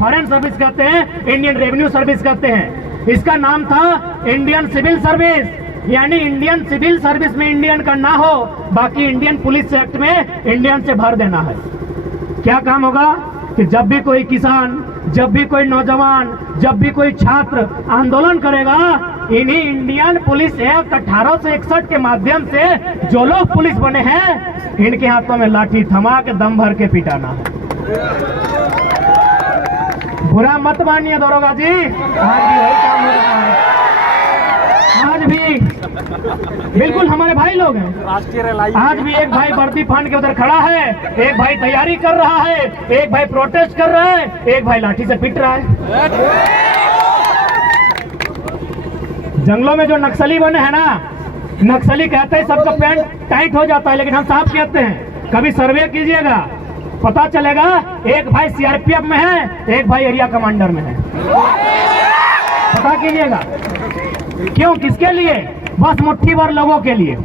Foreign service कहते हैं, Indian revenue service कहते हैं। इसका नाम था इंडियन सिविल सर्विस, यानी इंडियन सिविल सर्विस में इंडियन का ना हो, बाकी इंडियन पुलिस एक्ट में इंडियन से भर देना है। क्या काम होगा कि जब भी कोई किसान, जब भी कोई नौजवान, जब भी कोई छात्र आंदोलन करेगा, इन्हीं इंडियन पुलिस एक्ट 1861 के माध्यम से जो लोग पुलिस बने हैं, इनके हाथों में लाठी थमा के दम भर के पिटाना है। बुरा मत मानिए दरोगा जी, आज भी वही काम हो रहा है। आज भी बिल्कुल हमारे भाई लोग हैं। आज भी एक भाई वर्दी पहन के उधर खड़ा है, एक भाई तैयारी कर रहा है, एक भाई प्रोटेस्ट कर रहा है, एक भाई लाठी से पिट रहा है। जंगलों में जो नक्सली बने हैं ना, नक्सली कहते हैं सबका पैंट टाइट हो जाता है, लेकिन हम साफ कहते हैं, कभी सर्वे कीजिएगा, पता चलेगा एक भाई सीआरपीएफ में है, एक भाई एरिया कमांडर में है। पता कीजिएगा क्यों, किसके लिए? बस मुट्ठी भर लोगों के लिए,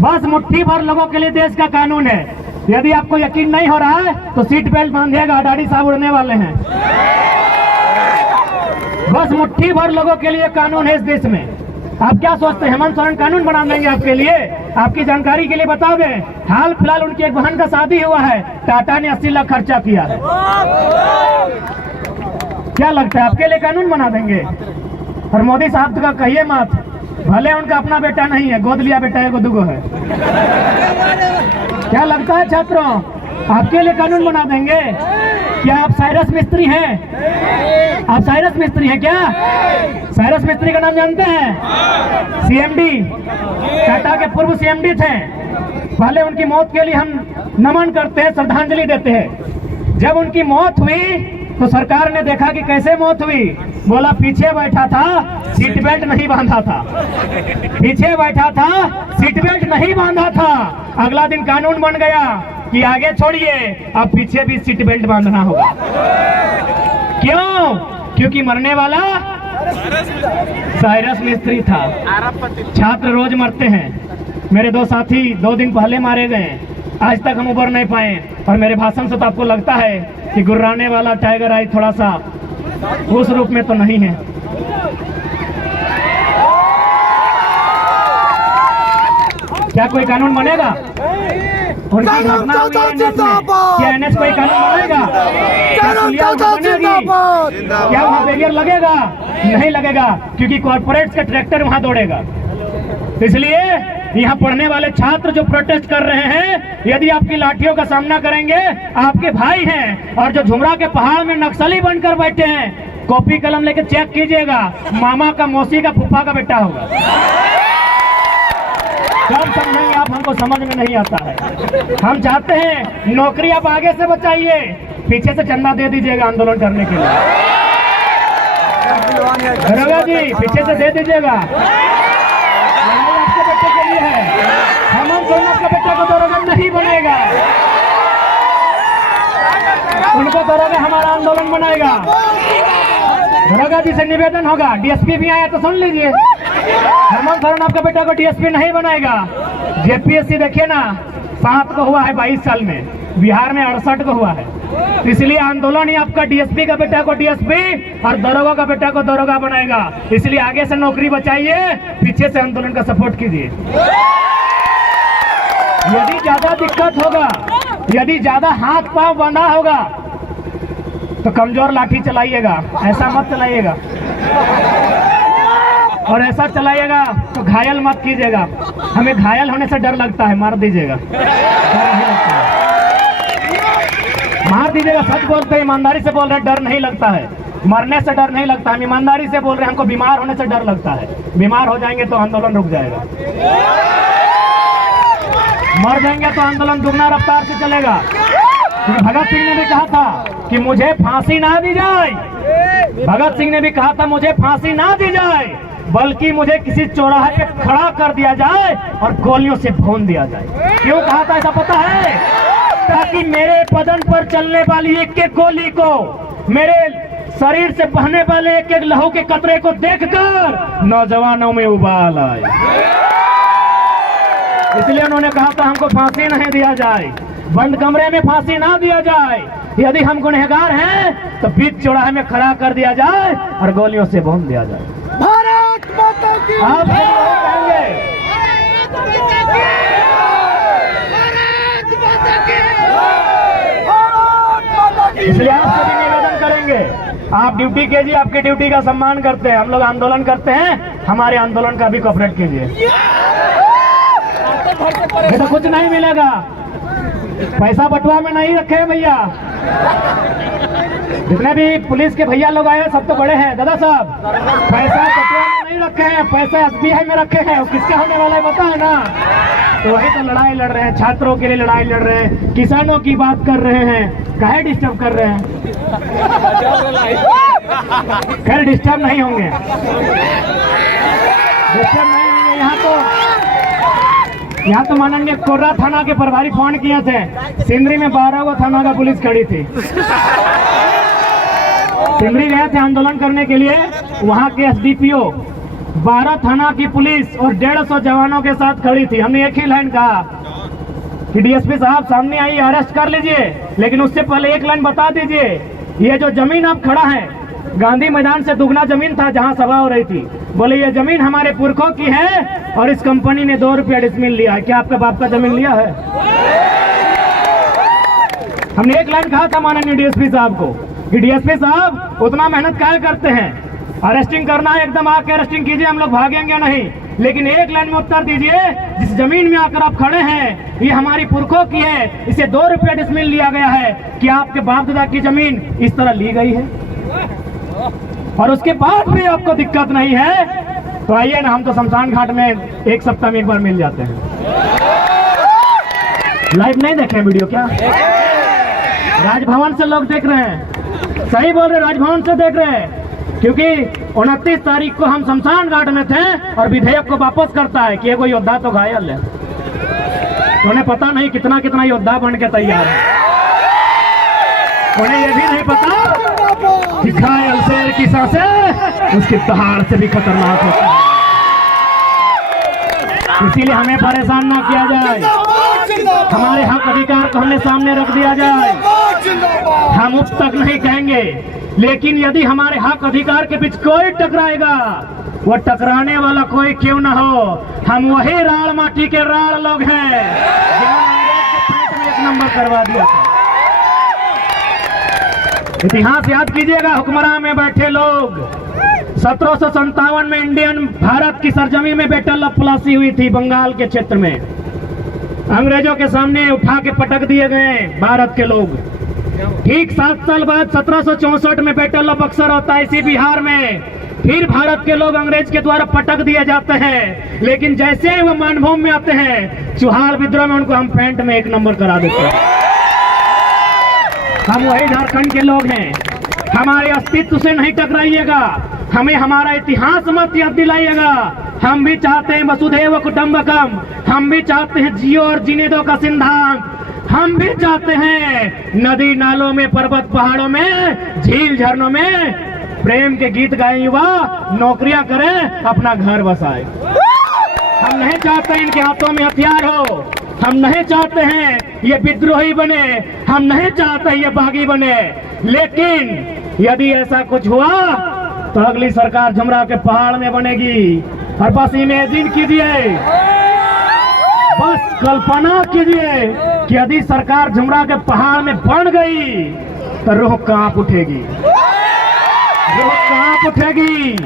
बस मुट्ठी भर लोगों के लिए देश का कानून है। यदि आपको यकीन नहीं हो रहा है तो सीट बेल्ट बांधिएगा, दाढ़ी साहब उड़ने वाले हैं। बस मुट्ठी भर लोगों के लिए कानून है इस देश में। आप क्या सोचते हैं हेमंत सोरेन कानून बना देंगे आपके लिए? आपकी जानकारी के लिए बता दें, हाल फिलहाल उनकी एक बहन का शादी हुआ है, टाटा ने 80 लाख खर्चा किया है। क्या लगता है आपके लिए कानून बना देंगे? और मोदी साहब का कहिए मत, भले उनका अपना बेटा नहीं है, गोद लिया बेटा एगो दुगो है। क्या लगता है छात्रों, आपके लिए कानून बना देंगे? क्या आप साइरस मिस्त्री हैं? आप साइरस मिस्त्री हैं क्या? साइरस मिस्त्री का नाम जानते हैं? सीएमडी, टाटा के पूर्व सीएमडी थे। पहले उनकी मौत के लिए हम नमन करते हैं, श्रद्धांजलि देते हैं। जब उनकी मौत हुई तो सरकार ने देखा कि कैसे मौत हुई, बोला पीछे बैठा था, सीट बेल्ट नहीं बांधा था, पीछे बैठा था, सीट बेल्ट नहीं बांधा था। अगला दिन कानून बन गया कि आगे छोड़िए, अब पीछे भी सीट बेल्ट बांधना होगा। क्यों? क्योंकि मरने वाला साइरस मिस्त्री था। छात्र रोज मरते हैं। मेरे दो साथी 2 दिन पहले मारे गए, आज तक हम उबर नहीं पाए। और मेरे भाषण से तो आपको लगता है कि गुर्राने वाला टाइगर आई थोड़ा सा उस रूप में तो नहीं है। क्या कोई कानून बनेगा? उनकी घटना हुई है एनएच में, क्या एनएच कोई कानून बनाएगा? क्या वहाँ बैरियर लगेगा? नहीं लगेगा, क्योंकि कॉर्पोरेट्स के ट्रैक्टर वहाँ दौड़ेगा। इसलिए यहाँ पढ़ने वाले छात्र जो प्रोटेस्ट कर रहे हैं, यदि आपकी लाठियों का सामना करेंगे, आपके भाई हैं। और जो झुमरा के पहाड़ में नक्सली बनकर बैठे हैं, कॉपी कलम लेके चेक कीजिएगा, मामा का, मौसी का, फूफा का बेटा होगा। कब समझेंगे आप? हमको समझ में नहीं आता है। हम चाहते हैं नौकरी आप आगे से बचाइए, पीछे से चंदा दे दीजिएगा आंदोलन करने के लिए। दरोगा जी पीछे से दे दीजिएगा, आपके बेटे के लिए है। हेमंत सोरेन आपका बेटा को दरोगा नहीं बनेगा, उनको दरोगा हमारा आंदोलन बनाएगा। दरोगा जी से निवेदन होगा, डीएसपी भी आया तो सुन लीजिए, हेमंत सोरेन आपका बेटा को डीएसपी नहीं बनाएगा। जेपीएससी देखिए ना, 7 को हुआ है 22 साल में, बिहार में 68 को हुआ है। इसलिए आंदोलन ही आपका डीएसपी का बेटा को डीएसपी और दरोगा का बेटा को दरोगा बनाएगा। इसलिए आगे से नौकरी बचाइए, पीछे से आंदोलन का सपोर्ट कीजिए। यदि ज्यादा दिक्कत होगा, यदि ज्यादा हाथ पांव बंधा होगा तो कमजोर लाठी चलाइएगा, ऐसा मत चलाइएगा। और ऐसा चलाइएगा तो घायल मत कीजिएगा। हमें घायल होने से डर लगता है, मार दीजिएगा, मार दीजिएगा। सच बोलते हैं, ईमानदारी से बोल रहे हैं, डर नहीं लगता है। मरने से डर नहीं लगता, हम ईमानदारी से बोल रहे हैं। हमको बीमार होने से डर लगता है, बीमार हो जाएंगे तो आंदोलन रुक जाएगा, मर जाएंगे तो आंदोलन दुगना रफ्तार से चलेगा। भगत सिंह ने भी कहा था कि मुझे फांसी ना दी जाए, भगत सिंह ने भी कहा था मुझे फांसी ना दी जाए, बल्कि मुझे किसी चौराहे पे खड़ा कर दिया जाए और गोलियों से भून दिया जाए। क्यों कहा था ऐसा पता है? ताकि मेरे बदन पर चलने वाली एक एक गोली को, मेरे शरीर से बहने वाले एक एक लहू के कतरे को देखकर नौजवानों में उबाल आए। इसलिए उन्होंने कहा था हमको फांसी नहीं दिया जाए, बंद कमरे में फांसी ना दिया जाए। यदि हम गुनहगार हैं तो बीच चौराहे में खड़ा कर दिया जाए और गोलियों से भून दिया जाए। भारत माता की आप कहेंगे इसलिए आप सभी निवेदन करेंगे, आप ड्यूटी कीजिए, आपकी ड्यूटी का सम्मान करते हैं। हम लोग आंदोलन करते हैं, हमारे आंदोलन का भी कोऑपरेट कीजिए। ये तो कुछ नहीं मिलेगा, पैसा बटुआ में नहीं रखे हैं भैया। जितने भी पुलिस के भैया लोग आए हैं सब तो बड़े हैं दादा साहब, पैसा बटुआ में नहीं रखे हैं, पैसा SBI में रखे हैं। किसका होने वाला है पता है ना? तो वही तो लड़ाई लड़ रहे हैं, छात्रों के लिए लड़ाई लड़ रहे हैं, किसानों की बात कर रहे हैं। काहे डिस्टर्ब कर रहे हैं? खैर डिस्टर्ब नहीं होंगे, डिस्टर्ब नहीं होंगे। यहाँ तो माननीय कोर्रा थाना के प्रभारी फोन किए थे, सिंदरी में 12 थाना का पुलिस खड़ी थी। सिंदरी गए थे आंदोलन करने के लिए, वहाँ के SDPO 12 थाना की पुलिस और 150 जवानों के साथ खड़ी थी। हमने एक ही लाइन कहा कि DSP साहब सामने आइए, अरेस्ट कर लीजिए, लेकिन उससे पहले एक लाइन बता दीजिए, ये जो जमीन आप खड़ा है गांधी मैदान से दुगना जमीन था जहां सभा हो रही थी। बोले ये जमीन हमारे पुरखों की है और इस कंपनी ने 2 रुपया डिसमिल लिया है। क्या आपका बाप का जमीन लिया है? हमने एक लाइन कहा था माननीय DSP साहब को कि DSP साहब उतना मेहनत काहे करते हैं, अरेस्टिंग करना है एकदम आके अरेस्टिंग कीजिए, हम लोग भागेंगे नहीं, लेकिन एक लाइन में उत्तर दीजिए, जिस जमीन में आकर आप खड़े हैं ये हमारी पुरखों की है, इसे 2 रुपया डिसमिल लिया गया है। क्या आपके बाप दादा की जमीन इस तरह ली गई है और उसके बाद भी आपको दिक्कत नहीं है? तो आइए ना, हम तो शमशान घाट में 1 सप्ताह में एक बार मिल जाते हैं। लाइव नहीं देखे वीडियो क्या? राजभवन से लोग देख रहे हैं, सही बोल रहे, राजभवन से देख रहे हैं, क्योंकि 29 तारीख को हम शमशान घाट में थे और विधेयक को वापस करता है कि एगो योद्धा तो घायल है। तो उन्हें पता नहीं कितना कितना योद्धा बन के तैयार है। उन्हें यह भी नहीं पता कि घायल शेर की सांसें उसकी दहाड़ से भी खतरनाक होती है। इसीलिए हमें परेशान ना किया जाए, हमारे हक अधिकार को हमने सामने रख दिया जाए। हम उस तक नहीं कहेंगे, लेकिन यदि हमारे हक अधिकार के बीच कोई टकराएगा, वो टकराने वाला कोई क्यों ना हो, हम वही राड़ माटी के राड़ लोग हैं जिन्होंने अंग्रेज के पेट में 1 नंबर करवा दिया था। इतिहास याद कीजिएगा, हुक्मरान में बैठे लोग 1757 में इंडियन भारत की सरजमी में बेटल ऑफ प्लासी हुई थी, बंगाल के क्षेत्र में। अंग्रेजों के सामने उठा के पटक दिए गए भारत के लोग। ठीक 7 साल बाद 1764 में बैटल ऑफ बक्सर होता है इसी बिहार में। फिर भारत के लोग अंग्रेज के द्वारा पटक दिए जाते हैं, लेकिन जैसे ही वो मानभूमि में आते हैं, चुहार विद्रोह में उनको हम पेंट में 1 नंबर करा देते हैं। हम वही झारखंड के लोग हैं, हमारे अस्तित्व से नहीं टकराइएगा, हमें हमारा इतिहास मत याद दिलाइएगा। हम भी चाहते हैं वसुधैव कुटुंबकम, हम भी चाहते हैं जियो और जीने दो का सिद्धांत, हम भी चाहते हैं नदी नालों में, पर्वत पहाड़ों में, झील झरनों में प्रेम के गीत गाए युवा, नौकरियां करें, अपना घर बसाए। हम नहीं चाहते इनके हाथों में हथियार हो, हम नहीं चाहते हैं ये विद्रोही बने, हम नहीं चाहते ये बागी बने। लेकिन यदि ऐसा कुछ हुआ तो अगली सरकार झुमरा के पहाड़ में बनेगी। और बस इमेजिन कीजिए, बस कल्पना कीजिए कि यदि सरकार झुमरा के पहाड़ में बन गई तो रूह कांप उठेगी, रूह कांप उठेगी,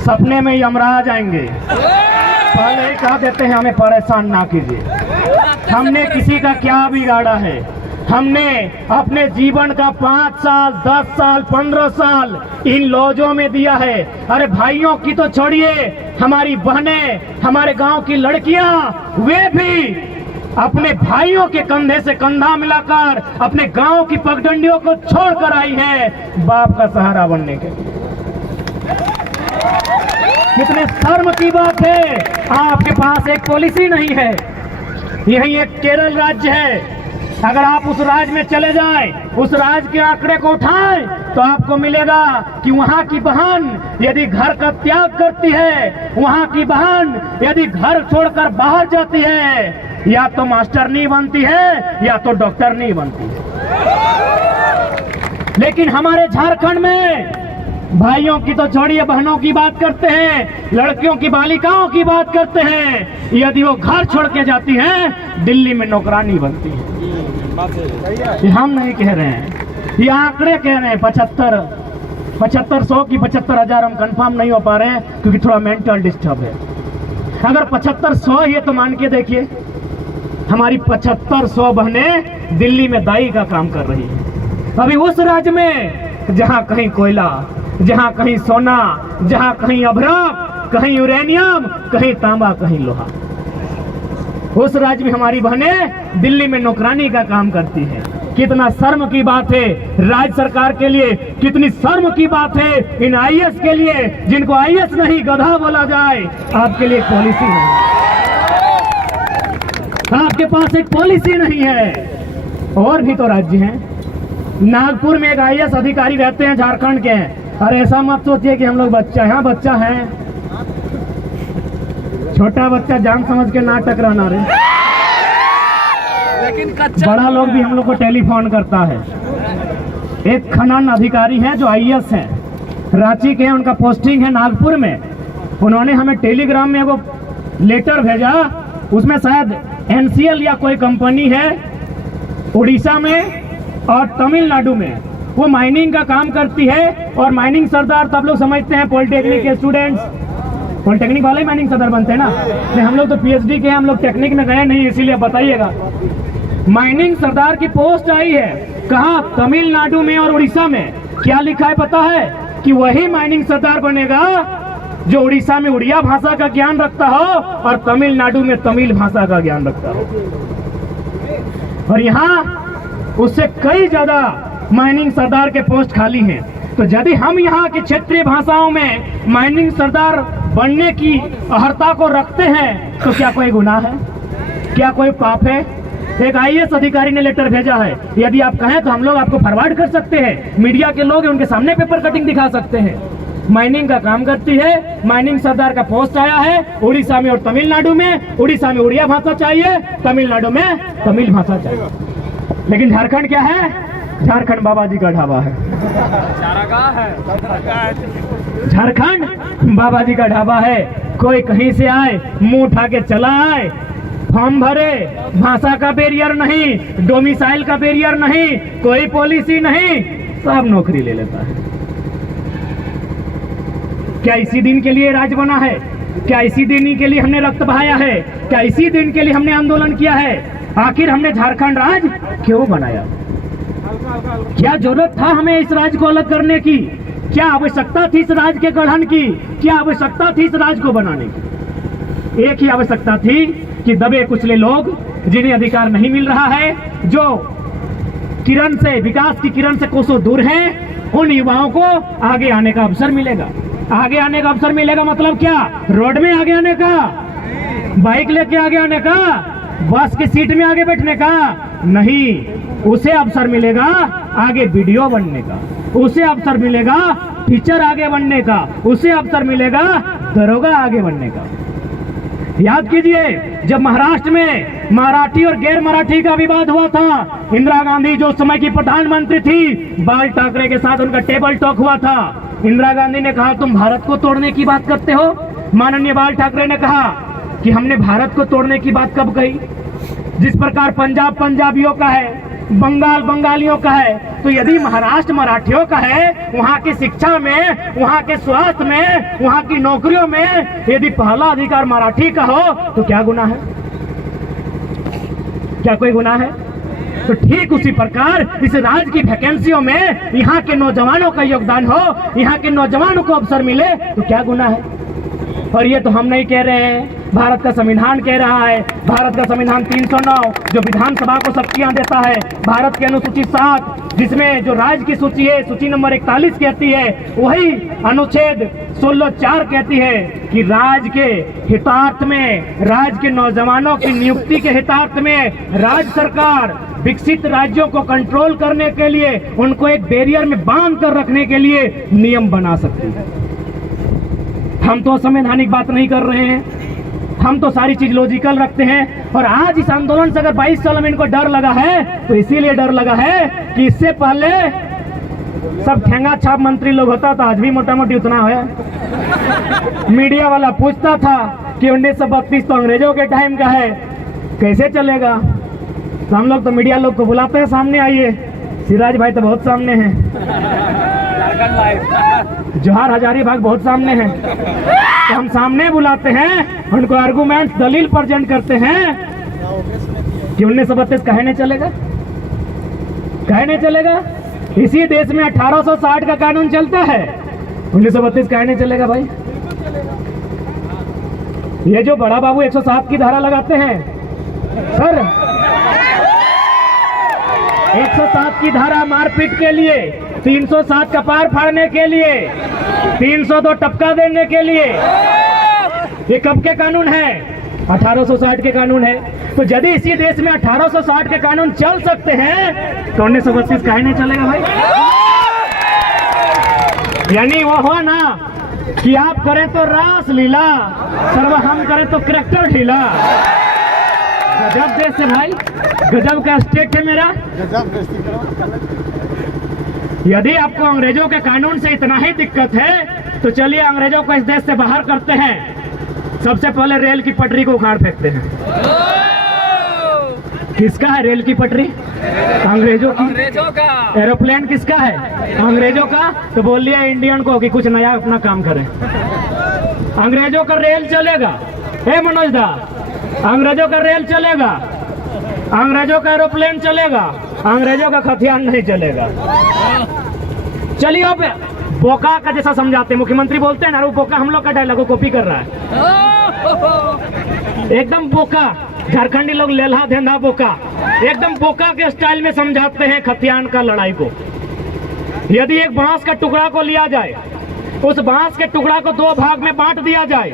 सपने में यमराज आएंगे। पहले ही कह देते हैं हमें परेशान ना कीजिए। हमने किसी का क्या बिगाड़ा है? हमने अपने जीवन का 5 साल, 10 साल, 15 साल इन लॉजों में दिया है। अरे भाइयों की तो छोड़िए, हमारी बहनें, हमारे गांव की लड़कियां, वे भी अपने भाइयों के कंधे से कंधा मिलाकर अपने गांव की पगडंडियों को छोड़कर आई है बाप का सहारा बनने के लिए। कितने शर्म की बात है, आपके पास एक पॉलिसी नहीं है। यही एक केरल राज्य है, अगर आप उस राज्य में चले जाएं, उस राज्य के आंकड़े को उठाएं, तो आपको मिलेगा कि वहां की बहन यदि घर का त्याग करती है, वहां की बहन यदि घर छोड़कर बाहर जाती है, या तो मास्टर नहीं बनती है या तो डॉक्टर नहीं बनती है। लेकिन हमारे झारखंड में भाइयों की तो छोड़िए, बहनों की बात करते हैं, लड़कियों की, बालिकाओं की बात करते हैं। यदि वो घर छोड़ के जाती हैं, दिल्ली में नौकरानी बनती है। ये हम नहीं कह रहे हैं, ये आंकड़े कह रहे हैं। 7500 की 75,000 हम कंफर्म नहीं हो पा रहे हैं क्योंकि थोड़ा मेंटल डिस्टर्ब है। अगर 7500 ही है तो मान के देखिए, हमारी 7500 बहनें दिल्ली में दाई का काम कर रही है। अभी उस राज्य में जहां कहीं कोयला, जहां कहीं सोना, जहां कहीं अभ्रक, कहीं यूरेनियम, कहीं तांबा, कहीं लोहा, उस राज्य में हमारी बहनें दिल्ली में नौकरानी का काम करती हैं। कितना शर्म की बात है राज्य सरकार के लिए, कितनी शर्म की बात है इन आईएएस के लिए, जिनको आईएएस नहीं गधा बोला जाए। आपके लिए एक पॉलिसी नहीं, आपके पास एक पॉलिसी नहीं है। और भी तो राज्य हैं, नागपुर में एक आईएएस अधिकारी रहते हैं, झारखंड के हैं। अरे ऐसा मत सोचिए कि हम लोग बच्चा है, हाँ बच्चा है, छोटा बच्चा जान समझ के ना टकराना रे, लेकिन कच्चा बड़ा लोग भी हम लोग को टेलीफोन करता है। एक खनन अधिकारी हैं जो आईएएस हैं, रांची के हैं, उनका पोस्टिंग है नागपुर में। उन्होंने हमें टेलीग्राम में वो लेटर भेजा, उसमें शायद एनसीएल या कोई कंपनी है उड़ीसा में और तमिलनाडु में, वो माइनिंग का काम करती है। और माइनिंग सरदार तब लोग समझते हैं पॉलिटेक्निक के स्टूडेंट्स, पॉलिटेक्निक वाले ही माइनिंग सरदार बनते हैं ना। नहीं, हम लोग तो पीएचडी के हैं, हम लोग टेक्निक में गए नहीं, इसीलिए बताइएगा। माइनिंग सरदार की पोस्ट आई है, कहाँ? तमिलनाडु में और उड़ीसा में। क्या लिखा है पता है? कि वही माइनिंग सरदार बनेगा जो उड़ीसा में उड़िया भाषा का ज्ञान रखता हो और तमिलनाडु में तमिल भाषा का ज्ञान रखता हो। और यहाँ उससे कई ज्यादा माइनिंग सरदार के पोस्ट खाली हैं। तो यदि हम यहाँ की क्षेत्रीय भाषाओं में माइनिंग सरदार बनने की अहर्ता को रखते हैं तो क्या कोई गुनाह है? क्या कोई पाप है? एक आईएएस अधिकारी ने लेटर भेजा है, यदि आप कहें तो हम लोग आपको फॉरवर्ड कर सकते हैं। मीडिया के लोग उनके सामने पेपर कटिंग दिखा सकते हैं। माइनिंग का काम करती है, माइनिंग सरदार का पोस्ट आया है उड़ीसा में और तमिलनाडु में। उड़ीसा में उड़िया भाषा चाहिए, तमिलनाडु में तमिल भाषा चाहिए। लेकिन झारखंड क्या है? झारखंड बाबा जी का ढाबा है। झारखंड बाबा जी का ढाबा है। कोई कहीं से आए, मुंह उठा के चला आए, फॉर्म भरे, भाषा का बैरियर नहीं, डोमिसाइल का बैरियर नहीं, कोई पॉलिसी नहीं, सब नौकरी ले लेता है। क्या इसी दिन के लिए राज बना है? क्या इसी दिन के लिए हमने रक्त बहाया है? क्या इसी दिन के लिए हमने आंदोलन किया है? आखिर हमने झारखंड राज क्यों बनाया? क्या जरूरत था हमें इस राज्य को अलग करने की? क्या आवश्यकता थी इस राज्य के गठन की? क्या आवश्यकता थी इस राज्य को बनाने की? एक ही आवश्यकता थी कि दबे कुचले लोग, जिन्हें अधिकार नहीं मिल रहा है, जो किरण से, विकास की किरण से कोसों दूर हैं, उन युवाओं को आगे आने का अवसर मिलेगा। आगे आने का अवसर मिलेगा मतलब क्या? रोड में आगे आने का, बाइक लेके आगे आने का, बस की सीट में आगे बैठने का नहीं। उसे अवसर मिलेगा आगे वीडियो बनने का, उसे अवसर मिलेगा टीचर आगे बनने का, उसे अवसर मिलेगा दरोगा आगे बनने का। याद कीजिए, जब महाराष्ट्र में मराठी और गैर मराठी का विवाद हुआ था, इंदिरा गांधी जो समय की प्रधानमंत्री थी, बाल ठाकरे के साथ उनका टेबल टॉक हुआ था। इंदिरा गांधी ने कहा, तुम भारत को तोड़ने की बात करते हो? माननीय बाल ठाकरे ने कहा कि हमने भारत को तोड़ने की बात कब कही? जिस प्रकार पंजाब पंजाबियों का है, बंगाल बंगालियों का है, तो यदि महाराष्ट्र मराठियों का है, वहाँ की शिक्षा में, वहाँ के स्वास्थ्य में, वहाँ की नौकरियों में यदि पहला अधिकार मराठी का हो तो क्या गुनाह है? क्या कोई गुनाह है? तो ठीक उसी प्रकार इस राज्य की वैकेंसियों में यहाँ के नौजवानों का योगदान हो, यहाँ के नौजवानों को अवसर मिले तो क्या गुनाह है? और ये तो हम नहीं कह रहे हैं, भारत का संविधान कह रहा है। भारत का संविधान 309 जो विधानसभा को शक्तियां देता है, भारत की अनुसूची 7 जिसमें जो राज्य की सूची है, सूची नंबर 41 कहती है, वही अनुच्छेद 16(4) कहती है कि राज्य के हितार्थ में, राज्य के नौजवानों की नियुक्ति के हितार्थ में राज्य सरकार विकसित राज्यों को कंट्रोल करने के लिए, उनको एक बैरियर में बांध कर रखने के लिए नियम बना सकती है। हम तो संवैधानिक बात नहीं कर रहे हैं, हम तो सारी चीज लॉजिकल रखते हैं। और आज इस आंदोलन से अगर 22 साल में इनको डर लगा है तो इसीलिए डर लगा है कि इससे पहले सब ठेंगा छाप मंत्री लोग होता तो आज भी मोटा मोटी उतना है। मीडिया वाला पूछता था कि 1932 तो अंग्रेजों के टाइम का है, कैसे चलेगा। तो हम लोग तो मीडिया लोग को बुलाते हैं, सामने आइए। सिराज भाई तो बहुत सामने हैं, जोहार हजारीबाग बहुत सामने हैं, तो हम सामने बुलाते हैं, उनको आर्गूमेंट दलील प्रेजेंट करते हैं कि 1932 कहे नहीं चलेगा, कहे नहीं चलेगा। इसी देश में 1860 का कानून चलता है, 1932 कहे नहीं चलेगा भाई। ये जो बड़ा बाबू 107 की धारा लगाते हैं सर, 107 की धारा मारपीट के लिए, 307 कपार फाड़ने के लिए, 302 टपका देने के लिए, ये कब के कानून है? 1860 के कानून है। तो यदि इसी देश में 1860 के कानून चल सकते हैं तो 1932 काहे नहीं चलेगा भाई? यानी वो हो ना कि आप करें तो रास लीला, सर्व हम करें तो करैक्टर ढीला। गजब देश है भाई, गजब का स्टेट है मेरा। यदि आपको अंग्रेजों के कानून से इतना ही दिक्कत है तो चलिए अंग्रेजों को इस देश से बाहर करते हैं। सबसे पहले रेल की पटरी को उखाड़ फेंकते हैं। किसका है रेल की पटरी? अंग्रेजों की। एरोप्लेन किसका है? अंग्रेजों का। तो बोलिए इंडियन को कि कुछ नया अपना काम करें। अंग्रेजों का रेल चलेगा, हे मनोज दा, अंग्रेजों का रेल चलेगा, अंग्रेजों का एरोप्लेन चलेगा, अंग्रेजों का हथियार नहीं चलेगा। चलिए अब बोका का जैसा समझाते, मुख्यमंत्री बोलते हैं ना, वो बोका हम लोग का डायलॉग कॉपी कर रहा है। एकदम बोका, झारखंडी लोग लेल्हा धेंधा बोका, एकदम बोका के स्टाइल में समझाते हैं खतियान का लड़ाई को। यदि एक बांस का टुकड़ा को लिया जाए, उस बांस के टुकड़ा को दो भाग में बांट दिया जाए,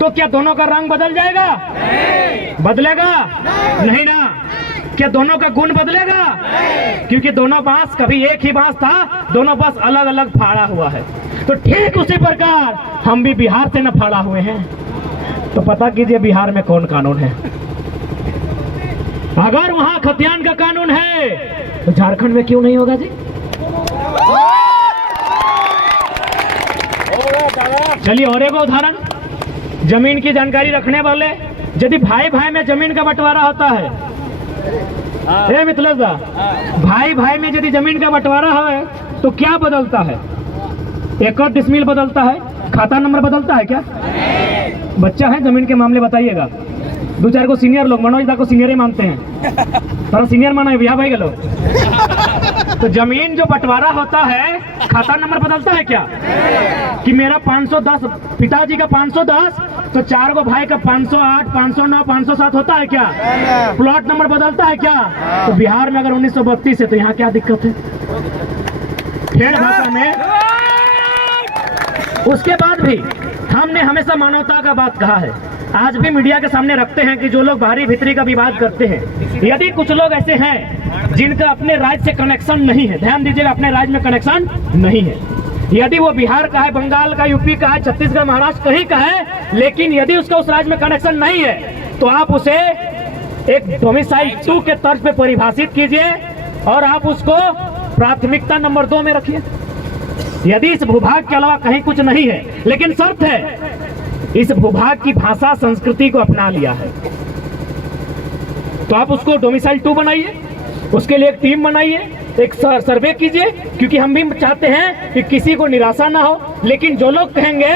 तो क्या दोनों का रंग बदल जाएगा? बदलेगा नहीं ना। क्या दोनों का गुण बदलेगा? क्योंकि दोनों बांस कभी एक ही बांस था, दोनों बस अलग अलग फाड़ा हुआ है। तो ठीक उसी प्रकार हम भी बिहार से न फाड़ा हुए हैं। तो पता कीजिए बिहार में कौन कानून है। अगर वहां खतियान का कानून है तो झारखंड में क्यों नहीं होगा जी? चलिए और एक उदाहरण, जमीन की जानकारी रखने वाले, यदि भाई भाई में जमीन का बंटवारा होता है, मिथिलेश दा, भाई भाई में यदि जमीन का बंटवारा है तो क्या बदलता है? एकड़ डिसमिल बदलता है, खाता नंबर बदलता है क्या? बच्चा है जमीन के मामले बताइएगा। दो चार को सीनियर लोग, मनोज दा को सीनियर ही मानते हैं, थोड़ा सीनियर माना है भैया भाई के लोग। तो जमीन जो बंटवारा होता है, खाता नंबर बदलता है क्या? कि मेरा 510, पिताजी का 510, तो चार को भाई का 508, 509, 507 होता है क्या? प्लॉट नंबर बदलता है क्या? तो बिहार में अगर 1932 है तो यहाँ क्या दिक्कत है? ठेठ भाषा में। उसके बाद भी हमने हमेशा मानवता का बात कहा है, आज भी मीडिया के सामने रखते हैं कि जो लोग बाहरी भीतरी का विवाद करते हैं, यदि कुछ लोग ऐसे हैं जिनका अपने राज्य से कनेक्शन नहीं है, ध्यान दीजिएगा, अपने राज्य में कनेक्शन नहीं है, यदि वो बिहार का है, बंगाल का, यूपी का है, छत्तीसगढ़, महाराष्ट्र कहीं का है, लेकिन यदि उसका उस राज्य में कनेक्शन नहीं है तो आप उसे एक डोमिसाइल 2 के तर्ज पे परिभाषित कीजिए और आप उसको प्राथमिकता नंबर 2 में रखिए। यदि इस भूभाग के अलावा कहीं कुछ नहीं है, लेकिन शर्त है इस भूभाग की भाषा संस्कृति को अपना लिया है, तो आप उसको डोमिसाइल 2 बनाइए, उसके लिए एक टीम बनाइए, एक सर्वे कीजिए, क्योंकि हम भी चाहते हैं कि किसी को निराशा ना हो। लेकिन जो लोग कहेंगे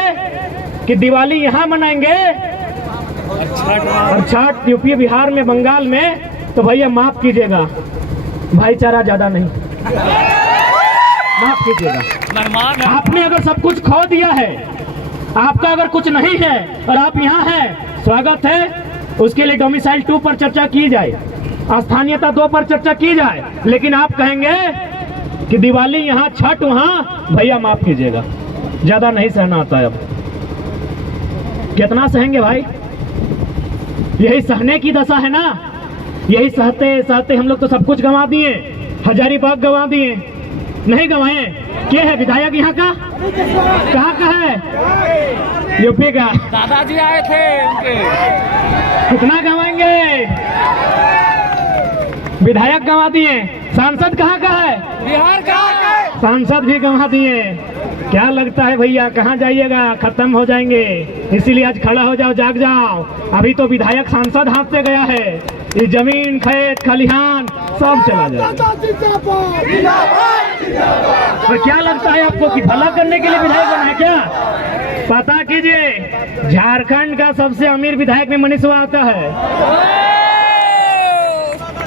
कि दिवाली यहाँ मनाएंगे और छठ यूपी, बिहार में, बंगाल में, तो भैया माफ कीजिएगा, भाईचारा ज्यादा नहीं, माफ कीजिएगा। आपने अगर सब कुछ खो दिया है, आपका अगर कुछ नहीं है और आप यहाँ हैं, स्वागत है। उसके लिए डोमिसाइल 2 पर चर्चा की जाए, स्थानीयता 2 पर चर्चा की जाए, लेकिन आप कहेंगे कि दिवाली यहाँ, छठ वहाँ, भैया माफ कीजिएगा, ज्यादा नहीं सहना आता है। अब कितना सहेंगे भाई? यही सहने की दशा है ना। यही सहते सहते हम लोग तो सब कुछ गंवा दिए, हजारीबाग गंवा दिए, नहीं गंवाए। क्या है विधायक यहाँ का? कहाँ का है? यूपी का। दादाजी आए थे उनके। कितना गंवाएंगे? विधायक गंवा दिए। सांसद कहाँ का है? बिहार का। सांसद भी गंवा दिए। क्या लगता है भैया कहाँ जाइएगा, खत्म हो जाएंगे। इसीलिए आज खड़ा हो जाओ, जाग जाओ। अभी तो विधायक सांसद हाथ से गया है, ये जमीन खेत खलिहान सब चला जाएगा। तो क्या लगता है आपको कि भला करने के लिए विधायक बना है क्या? पता कीजिए, झारखंड का सबसे अमीर विधायक में मनीषवा आता है।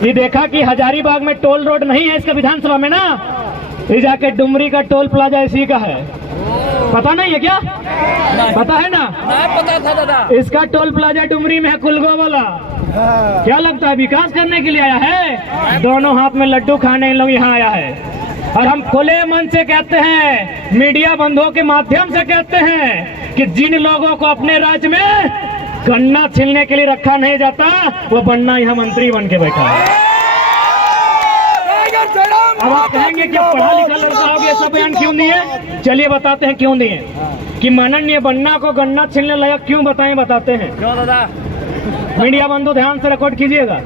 ये देखा कि हजारीबाग में टोल रोड नहीं है इसका विधानसभा में ना, ये जाके डुमरी का टोल प्लाजा इसी का है। पता नहीं है क्या? पता है ना? नहीं पता था दादा। इसका टोल प्लाजा डुमरी में है, कुलगो वाला। क्या लगता है विकास करने के लिए आया है? दोनों हाथ में लड्डू खाने इन लोग यहाँ आया है। और हम खुले मन से कहते हैं, मीडिया बंधुओं के माध्यम से कहते हैं कि जिन लोगों को अपने राज्य में गन्ना छीलने के लिए रखा नहीं जाता, वो बनना यहाँ मंत्री बन के बैठा है। अब आप कहेंगे कि पढ़ा लिखा लड़का हो गया, सब बयान क्यों दिए? चलिए बताते हैं क्यों दिए। कि माननीय बन्ना को गन्ना छीलने लायक क्यों बताएं, बताते हैं। क्यों दादा? मीडिया बंधु ध्यान से रिकॉर्ड कीजिएगा।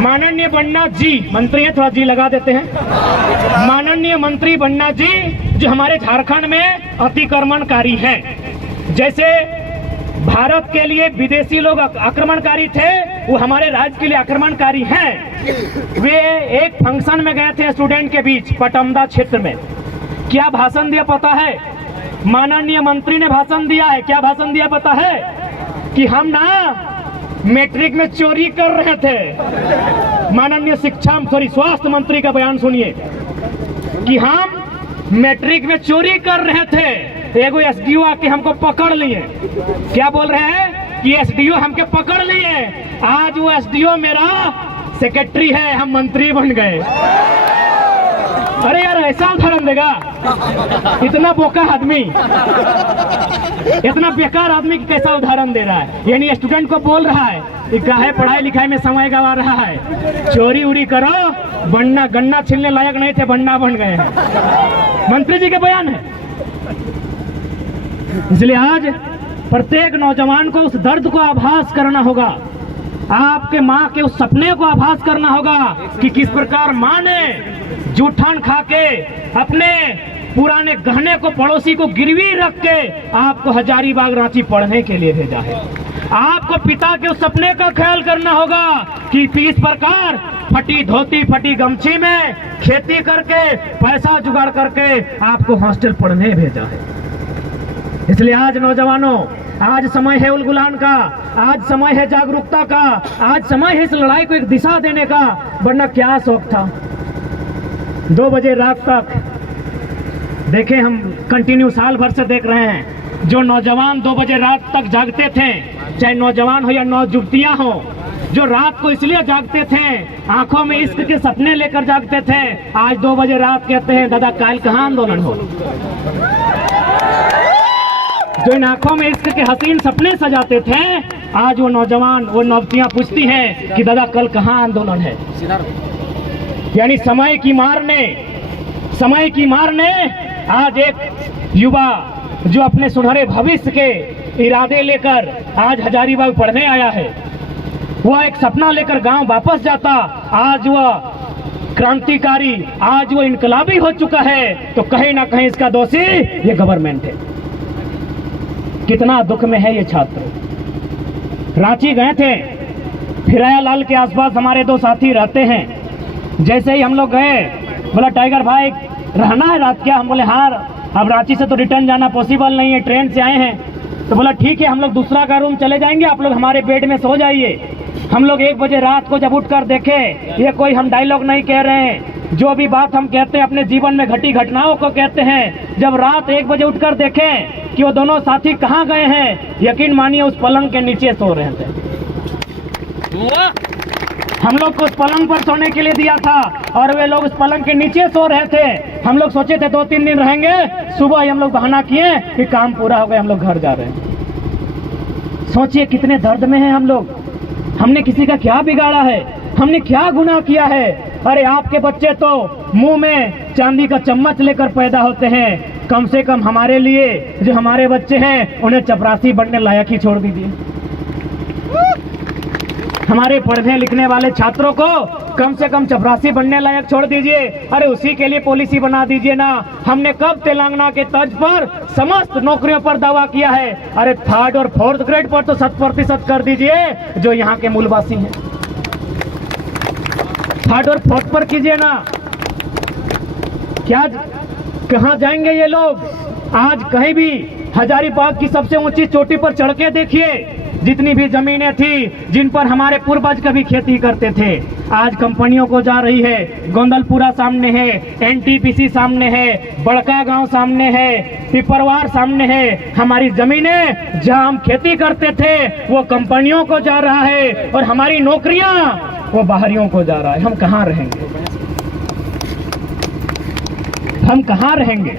माननीय बन्ना जी मंत्री है, थोड़ा जी लगा देते हैं। माननीय मंत्री बन्ना जी जो हमारे झारखंड में अतिक्रमणकारी हैं, जैसे भारत के लिए विदेशी लोग आक्रमणकारी थे, वो हमारे राज्य के लिए आक्रमणकारी हैं। वे एक फंक्शन में गए थे स्टूडेंट के बीच पटमदा क्षेत्र में। क्या भाषण दिया पता है? माननीय मंत्री ने भाषण दिया है। क्या भाषण दिया पता है? कि हम ना मैट्रिक में चोरी कर रहे थे। माननीय स्वास्थ्य मंत्री का बयान सुनिए कि हम मैट्रिक में चोरी कर रहे थे, एगो एसडीओ आके हमको पकड़ लिए। क्या बोल रहे हैं? कि एसडीओ हमके पकड़ लिए। आज वो एसडीओ मेरा सेक्रेटरी है, हम मंत्री बन गए। अरे यार ऐसा उदाहरण देगा? इतना बोका आदमी, इतना बेकार आदमी कैसा उदाहरण दे रहा है? यानी स्टूडेंट को बोल रहा है कि काहे पढ़ाई लिखाई में समय गवा रहा है, चोरी उड़ी करो, बनना गन्ना छीलने लायक नहीं थे, बनना बन गए हैं। मंत्री जी के बयान है। इसलिए आज प्रत्येक नौजवान को उस दर्द को आभास करना होगा, आपके माँ के उस सपने को आभास करना होगा कि किस प्रकार माँ ने जूठन खा के अपने पुराने गहने को पड़ोसी को गिरवी रख के आपको हजारीबाग रांची पढ़ने के लिए भेजा है। आपको पिता के उस सपने का ख्याल करना होगा कि इस प्रकार फटी धोती फटी गमछी में खेती करके पैसा जुगाड़ करके आपको हॉस्टल पढ़ने भेजा है। इसलिए आज नौजवानों, आज समय है उलगुलान का, आज समय है जागरूकता का, आज समय है इस लड़ाई को एक दिशा देने का। वरना क्या शौक था 2 बजे रात तक, देखें हम कंटिन्यू साल भर से देख रहे हैं, जो नौजवान 2 बजे रात तक जागते थे, चाहे नौजवान हो या नौजुवतियां हो, जो रात को इसलिए जागते थे, आंखों में इश्क के सपने लेकर जागते थे, आज 2 बजे रात कहते हैं दादा काल कहाँ आंदोलन हो। जो इन आंखों में इश्क के हसीन सपने सजाते थे, आज वो नौजवान वो नौजतियां पूछती हैं कि दादा कल कहाँ आंदोलन है। यानी समय की मार ने आज एक युवा जो अपने सुनहरे भविष्य के इरादे लेकर आज हजारीबाग पढ़ने आया है, वह एक सपना लेकर गांव वापस जाता, आज वह क्रांतिकारी, आज वो इनकलाबी हो चुका है, तो कहीं ना कहीं इसका दोषी ये गवर्नमेंट है। कितना दुख में है ये छात्र। रांची गए थे, फिराया लाल के आसपास हमारे 2 साथी रहते हैं। जैसे ही हम लोग गए, बोला टाइगर भाई रहना है रात क्या? हम बोले हाँ, अब रांची से तो रिटर्न जाना पॉसिबल नहीं है, ट्रेन से आए हैं। तो बोला ठीक है, हम लोग दूसरा का रूम चले जाएंगे, आप लोग हमारे बेड में सो जाइए। हम लोग 1 बजे रात को जब उठकर देखे, ये कोई हम डायलॉग नहीं कह रहे हैं, जो भी बात हम कहते हैं अपने जीवन में घटी घटनाओं को कहते हैं। जब रात 1 बजे उठकर देखें कि वो दोनों साथी कहाँ गए हैं, यकीन मानिए उस पलंग के नीचे सो रहे थे। हम लोग को उस पलंग पर सोने के लिए दिया था और वे लोग उस पलंग के नीचे सो रहे थे। हम लोग सोचे थे 2-3 दिन रहेंगे, सुबह ही हम लोग बहाना किए कि काम पूरा हो गया, हम लोग घर जा रहे हैं। सोचिए कितने दर्द में हैं हम लोग। हमने किसी का क्या बिगाड़ा है? हमने क्या गुनाह किया है? अरे आपके बच्चे तो मुंह में चांदी का चम्मच लेकर पैदा होते हैं, कम से कम हमारे लिए जो हमारे बच्चे हैं उन्हें चपरासी बनने लायक ही छोड़ दीजिए। हमारे पढ़ने लिखने वाले छात्रों को कम से कम चपरासी बनने लायक छोड़ दीजिए, अरे उसी के लिए पॉलिसी बना दीजिए ना। हमने कब तेलंगाना के तर्ज पर समस्त नौकरियों पर दावा किया है? अरे 3rd और 4th ग्रेड पर तो 100% कर दीजिए जो यहाँ के मूलवासी हैं। 3rd और 4th पर कीजिए ना। क्या कहाँ जाएंगे ये लोग? आज कहीं भी हजारीबाग की सबसे ऊंची चोटी पर चढ़ के देखिए, जितनी भी जमीनें थी जिन पर हमारे पूर्वज कभी खेती करते थे, आज कंपनियों को जा रही है। गोंदलपुरा सामने है, एनटीपीसी सामने है, बड़का गांव सामने है, पिपरवार सामने है। हमारी जमीनें जहां हम खेती करते थे वो कंपनियों को जा रहा है और हमारी नौकरियां वो बाहरियों को जा रहा है। हम कहां रहेंगे? हम कहां रहेंगे?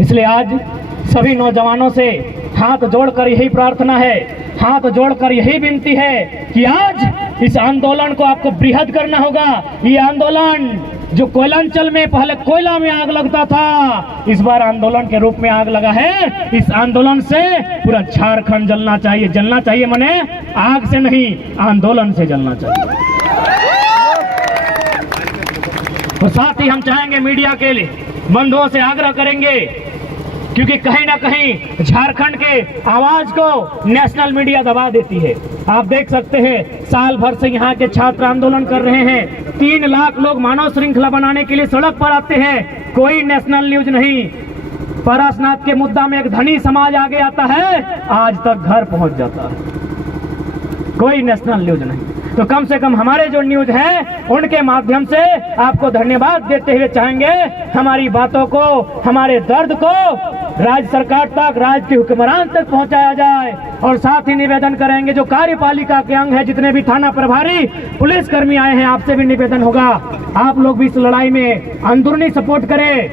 इसलिए आज सभी नौजवानों से हाथ जोड़कर यही प्रार्थना है, हाथ जोड़कर यही विनती है कि आज इस आंदोलन को आपको बृहद करना होगा। ये आंदोलन जो कोयलांचल में पहले कोयला में आग लगता था, इस बार आंदोलन के रूप में आग लगा है। इस आंदोलन से पूरा झारखंड जलना चाहिए। जलना चाहिए मने आग से नहीं, आंदोलन से जलना चाहिए। और साथ ही हम चाहेंगे मीडिया के लिए बंधुओं से आग्रह करेंगे, क्योंकि कहीं ना कहीं झारखंड के आवाज को नेशनल मीडिया दबा देती है। आप देख सकते हैं साल भर से यहाँ के छात्र आंदोलन कर रहे हैं। 3 लाख लोग मानव श्रृंखला बनाने के लिए सड़क पर आते हैं, कोई नेशनल न्यूज नहीं। पारसनाथ के मुद्दा में एक धनी समाज आगे आता है, आज तक घर पहुंच जाता है, कोई नेशनल न्यूज नहीं। तो कम से कम हमारे जो न्यूज है उनके माध्यम से आपको धन्यवाद देते हुए चाहेंगे हमारी बातों को, हमारे दर्द को राज्य सरकार तक, राज्य के हुक्मरान तक पहुंचाया जाए। और साथ ही निवेदन करेंगे जो कार्यपालिका के अंग है, जितने भी थाना प्रभारी पुलिस कर्मी आए हैं, आपसे भी निवेदन होगा आप लोग भी इस लड़ाई में अंदरूनी सपोर्ट करें।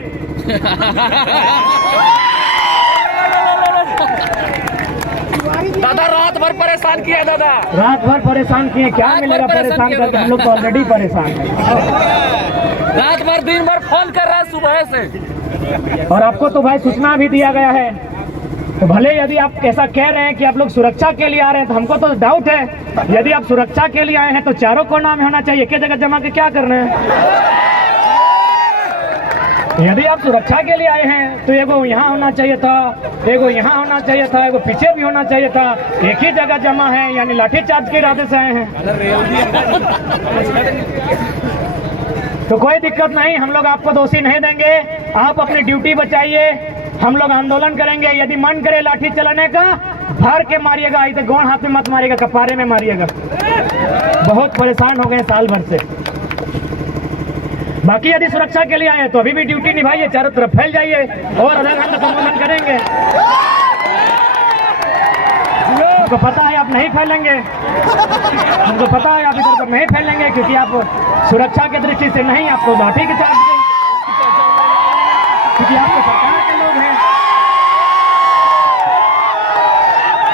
दादा रात भर परेशान किया, दादा रात भर परेशान किए, क्या मिलेगा परेशान करके? हम लोग तो ऑलरेडी परेशान हैं। रात भर दिन भर फोन कर रहा है सुबह से। और आपको तो भाई सूचना भी दिया गया है, तो भले यदि आप ऐसा कह रहे हैं कि आप लोग सुरक्षा के लिए आ रहे हैं, तो हमको तो डाउट है। यदि आप सुरक्षा के लिए आए हैं तो चारों कोना में होना चाहिए, एक जगह जमा के क्या कर रहे हैं? यदि आप सुरक्षा के लिए आए हैं तो एगो यहाँ होना चाहिए था, एगो यहाँ होना चाहिए था, एगो पीछे भी होना चाहिए था। एक ही जगह जमा है, यानी लाठीचार्ज के इरादे से आए हैं। तो कोई दिक्कत नहीं, हम लोग आपको दोषी नहीं देंगे। आप अपनी ड्यूटी बचाइए, हम लोग आंदोलन करेंगे। यदि मन करे लाठी चलाने का, भर के मारिएगा, इधर गौण हाथ में मत मारिएगा, कपारे में मारिएगा। बहुत परेशान हो गए साल भर से। बाकी यदि सुरक्षा के लिए आए तो अभी भी ड्यूटी निभाइए, चारों तरफ फैल जाइए और आधा घंटा संबोधन करेंगे। हमको पता है आप नहीं फैलेंगे, हमको पता है आप इधर पर नहीं फैलेंगे, क्योंकि आप सुरक्षा की दृष्टि से नहीं, आप तो लाठी के चार्ज दें, क्योंकि आप तो सरकार के लोग हैं,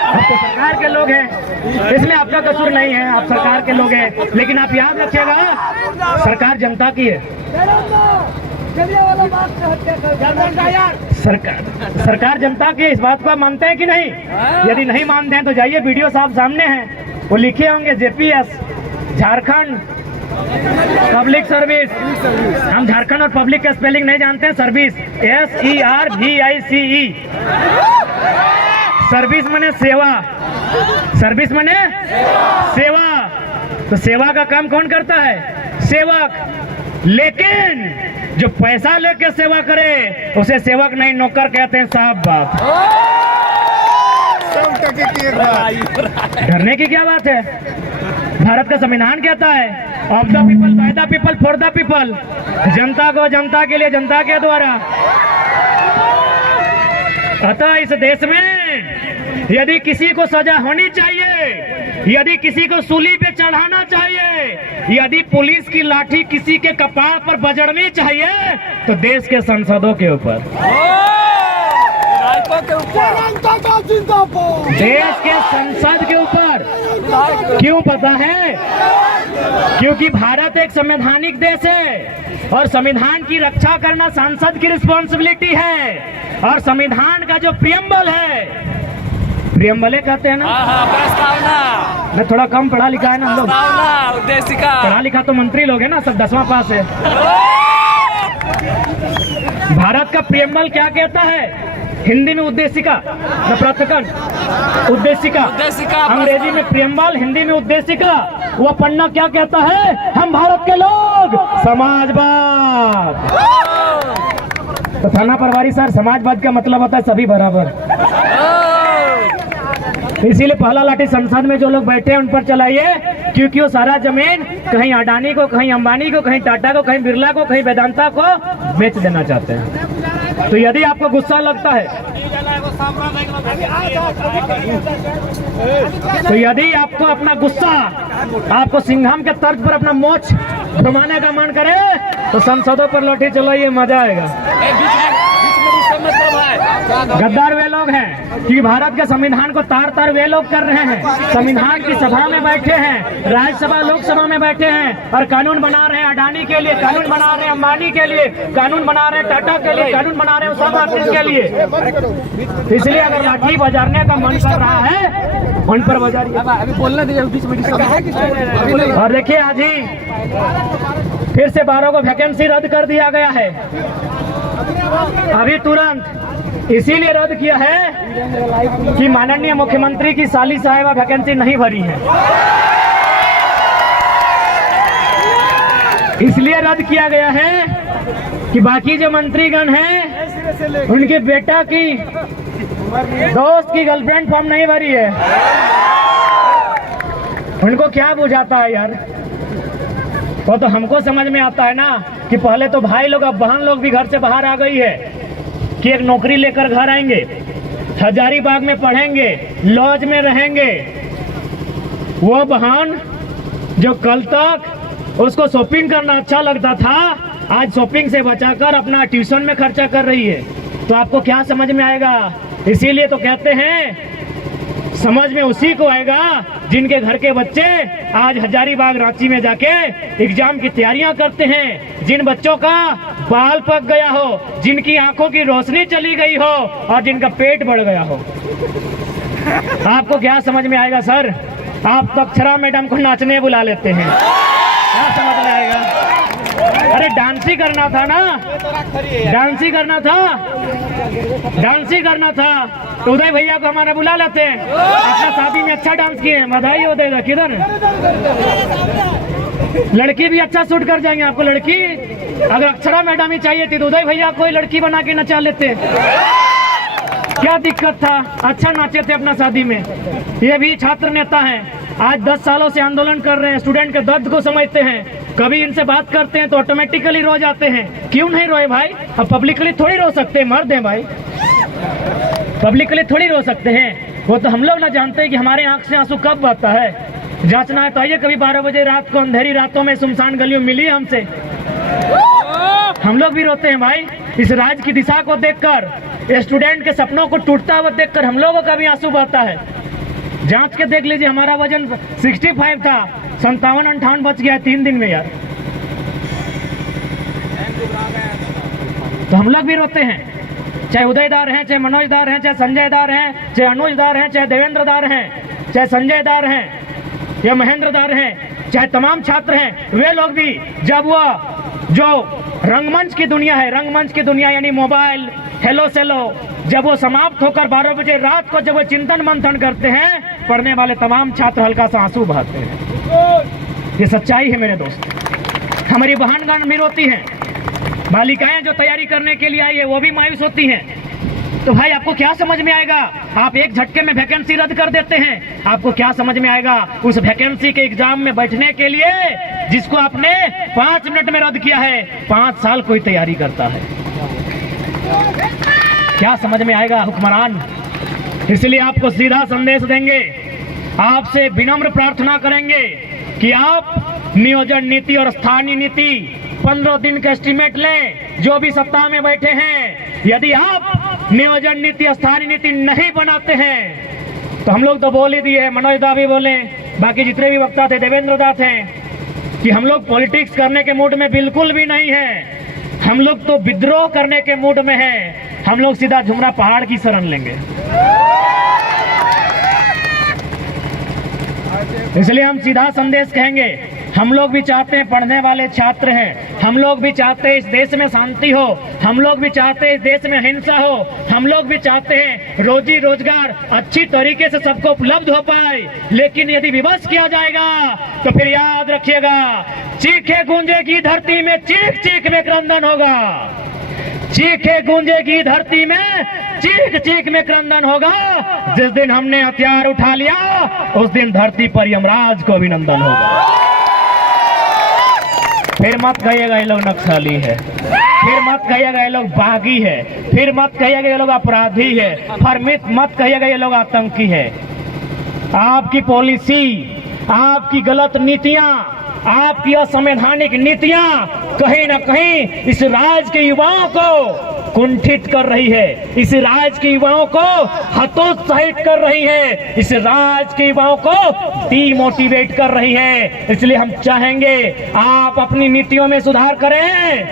आप तो सरकार के लोग हैं। इसमें आपका कसूर नहीं है, आप सरकार के लोग हैं। लेकिन आप याद रखिएगा, सरकार जनता की है। सरकार जनता की है, इस बात को आप मानते हैं कि नहीं? यदि नहीं मानते हैं तो जाइए, वीडियो साहब सामने हैं, वो लिखे होंगे जेपीएस, झारखंड पब्लिक सर्विस। हम झारखंड और पब्लिक का स्पेलिंग नहीं जानते हैं, सर्विस SERVICE। सर्विस मने सेवा, सर्विस मने सेवा। तो सेवा का काम कौन करता है? सेवक। लेकिन जो पैसा लेके सेवा करे उसे सेवक नहीं, नौकर कहते हैं। साहब बात, डरने की क्या बात है? भारत का संविधान कहता है of the people, by the people, for the people. जनता को, जनता के लिए, जनता के द्वारा। अतः इस देश में यदि किसी को सजा होनी चाहिए, यदि किसी को सूली पे चढ़ाना चाहिए, यदि पुलिस की लाठी किसी के कपार पर बजड़नी चाहिए, तो देश के सांसदों के ऊपर, देश के संसद के ऊपर। क्यों पता है? क्योंकि भारत एक संवैधानिक देश है और संविधान की रक्षा करना सांसद की रिस्पॉन्सिबिलिटी है। और संविधान का जो प्रियम्बल है, प्रियम्बले कहते हैं ना। हाँ प्रस्तावना, मैं थोड़ा कम पढ़ा लिखा है ना हम लोग, प्रस्तावना उद्देशिका। पढ़ा लिखा तो मंत्री लोग हैं ना, सब 10वां पास है। भारत का प्रियम्बल क्या कहता है? हिंदी में उद्देशिका, न प्रथकन, उद्देशिका। उद्देशिका, अंग्रेजी में प्रियम्बल, हिंदी में उद्देशिका। वो पन्ना क्या कहता है? हम भारत के लोग समाजवाद। तो थाना प्रभारी सर, समाजवाद का मतलब होता है सभी बराबर। इसीलिए पहला लाठी संसद में जो लोग बैठे हैं उन पर चलाइए, क्योंकि वो सारा जमीन कहीं अडानी को, कहीं अंबानी को, कहीं टाटा को, कहीं बिरला को, कहीं वेदांता को बेच देना चाहते हैं। तो यदि आपको गुस्सा लगता है, तो यदि आपको अपना गुस्सा, आपको सिंघम के तर्ज पर अपना मोच घुमाने का मन करे, तो संसदों पर लाठी चलाइए, मजा आएगा। गद्दार वे लोग हैं कि भारत के संविधान को तार तार वे लोग कर रहे हैं। संविधान की सभा में बैठे हैं, राज्यसभा लोकसभा में बैठे हैं और कानून बना रहे हैं अडानी के लिए, कानून बना रहे हैं अंबानी के लिए, कानून बना रहे हैं टाटा के लिए, कानून बना रहे हैं उषा मार्टिन के लिए। इसलिए अगर लाठी बजाने का मन कर रहा है, उन पर बजाइए। अभी बोलने दीजिए बीच में। और देखिए आज ही फिर से 12 को वैकेंसी रद्द कर दिया गया है, अभी तुरंत। इसीलिए रद्द किया है कि माननीय मुख्यमंत्री की साली साहिबा वैकेंसी नहीं भरी है, इसलिए रद्द किया गया है कि बाकी जो मंत्रीगण हैं उनके बेटा की दोस्त की गर्लफ्रेंड फॉर्म नहीं भरी है। उनको क्या बुझाता है यार? वो तो हमको समझ में आता है ना कि पहले तो भाई लोग, अब बहन लोग भी घर से बाहर आ गई है कि एक नौकरी लेकर घर आएंगे, हजारीबाग में पढ़ेंगे, लॉज में रहेंगे। वो बहन जो कल तक उसको शॉपिंग करना अच्छा लगता था, आज शॉपिंग से बचाकर अपना ट्यूशन में खर्चा कर रही है। तो आपको क्या समझ में आएगा? इसीलिए तो कहते हैं समझ में उसी को आएगा जिनके घर के बच्चे आज हजारीबाग रांची में जाके एग्जाम की तैयारियां करते हैं, जिन बच्चों का बाल पक गया हो, जिनकी आंखों की रोशनी चली गई हो और जिनका पेट बढ़ गया हो। आपको क्या समझ में आएगा सर? आप तो अक्षरा मैडम को नाचने बुला लेते हैं, क्या समझ में आएगा? अरे डांस ही करना था ना, डांस ही करना था, डांस ही करना था। तो उदय भैया को हमारा बुला लेते हैं, अपना शादी में अच्छा डांस किए हैं, बधाई हो। उदय किधर? लड़की भी अच्छा शूट कर जाएंगे आपको। लड़की अगर अक्षरा मैडम ही चाहिए थी तो उदय भैया कोई लड़की बना के नचा लेते, क्या दिक्कत था? अच्छा नाचे थे अपना शादी में। ये भी छात्र नेता हैं, आज 10 सालों से आंदोलन कर रहे हैं, स्टूडेंट के दर्द को समझते हैं। कभी इनसे बात करते हैं तो ऑटोमेटिकली रो जाते हैं। क्यों नहीं रोए भाई? अब पब्लिकली थोड़ी रो सकते हैं, मर्द हैं भाई, पब्लिकली थोड़ी रो सकते हैं। वो तो हम लोग ना जानते हैं कि हमारे आंख से आंसू कब आता है। जांचना है तो आइए कभी 12 बजे रात को अंधेरी रातों में सुनसान गलियों मिलिए हमसे, हम लोग भी रोते हैं भाई। इस राज्य की दिशा को देखकर, स्टूडेंट के सपनों को टूटता हुआ देखकर हम लोगों का भी आंसू बहता है। जांच के देख लीजिए, हमारा वजन 65 था, 57-58 बच गया 3 दिन में यार। तो हम लोग भी रोते हैं, चाहे उदयदार हैं, चाहे मनोजदार हैं, चाहे संजयदार हैं, चाहे अनुजदार हैं, चाहे देवेंद्रदार हैं, चाहे संजयदार हैं या महेंद्रदार हैं, चाहे तमाम छात्र हैं। वे लोग भी जब वो जो रंगमंच की दुनिया है, रंगमंच की दुनिया यानी मोबाइल, हेलो सेलो, जब वो समाप्त होकर 12 बजे रात को जब वो चिंतन मंथन करते हैं, पढ़ने वाले तमाम छात्र हल्का सा आंसू बहाते हैं। ये सच्चाई है मेरे दोस्त। हमारी बहनगण भी रोती हैं, बालिकाएं जो तैयारी करने के लिए आई है वो भी मायूस होती हैं। तो भाई आपको क्या समझ में आएगा? आप एक झटके में वैकेंसी रद्द कर देते हैं, आपको क्या समझ में आएगा उस वैकेंसी के एग्जाम में बैठने के लिए जिसको आपने 5 मिनट में रद्द किया है, 5 साल कोई तैयारी करता है। क्या समझ में आएगा हुक्मरान? इसलिए आपको सीधा संदेश देंगे, आपसे विनम्र प्रार्थना करेंगे कि आप नियोजन नीति और स्थानीय नीति 15 दिन का एस्टीमेट लें। जो भी सत्ता में बैठे हैं, यदि आप नियोजन नीति स्थानीय नीति नहीं बनाते हैं तो हम लोग तो बोल ही दिए, मनोज दा भी बोले, बाकी जितने भी वक्ता थे, देवेंद्र दा थे, कि हम लोग पॉलिटिक्स करने के मूड में बिल्कुल भी नहीं है। हम लोग तो विद्रोह करने के मूड में हैं। हम लोग सीधा झुमरा पहाड़ की शरण लेंगे। इसलिए हम सीधा संदेश कहेंगे, हम लोग भी चाहते हैं, पढ़ने वाले छात्र हैं, हम लोग भी चाहते हैं इस देश में शांति हो, हम लोग भी चाहते हैं इस देश में हिंसा हो, हम लोग भी चाहते हैं रोजी रोजगार अच्छी तरीके से सबको उपलब्ध हो पाए। लेकिन यदि विवश किया जाएगा तो फिर याद रखिएगा, चीखे गूंजेगी धरती में, चीख चीख में क्रंदन होगा। चीखे गूंजेगी धरती में, चीख चीख में क्रंदन होगा। जिस दिन हमने हथियार उठा लिया उस दिन धरती पर यमराज को अभिनंदन होगा। फिर मत कहिएगा ये लोग नक्सली है, फिर मत कहिएगा ये लोग बागी है, फिर मत कहिएगा ये लोग अपराधी है, फिर मत कहिएगा ये लोग आतंकी है। आपकी पॉलिसी, आपकी गलत नीतियां, आपकी असंवैधानिक नीतियां कहीं ना कहीं इस राज्य के युवाओं को कुंठित कर रही है, इस राज्य के युवाओं को हतोत्साहित कर रही है, इस राज्य के युवाओं को डीमोटिवेट कर रही है। इसलिए हम चाहेंगे आप अपनी नीतियों में सुधार करें।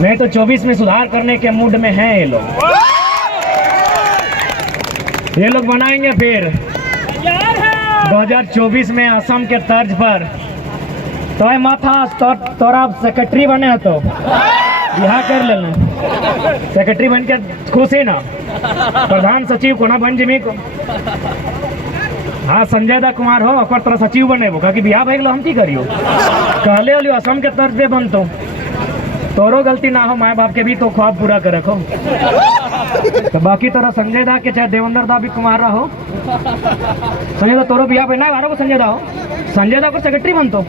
नहीं तो 24 में सुधार करने के मूड में हैं ये लोग बनाएंगे फिर 2024 में असम के तर्ज पर। तो माथा तोरा सेक्रेटरी बने हो तो बिहार कर लेना, सेक्रेटरी बन के खुशी ना, प्रधान सचिव को ना बन जिमी को। हाँ संजय दा कुमार हो और तोरा सचिव बने वो कि बिहार भाई हम की करियो कहले हो असम के तर्ज पे बनतो। तोरो गलती ना हो, माए बाप के भी तो ख्वाब पूरा कर रखो। तो बाकी तोरा संजय दा के चाहे देवेंद्र दा भी कुमार हो, संजय दा तोरो बिहार पे ना आरो को संजय दा हो, संजय दा को सेक्रेटरी बनतो,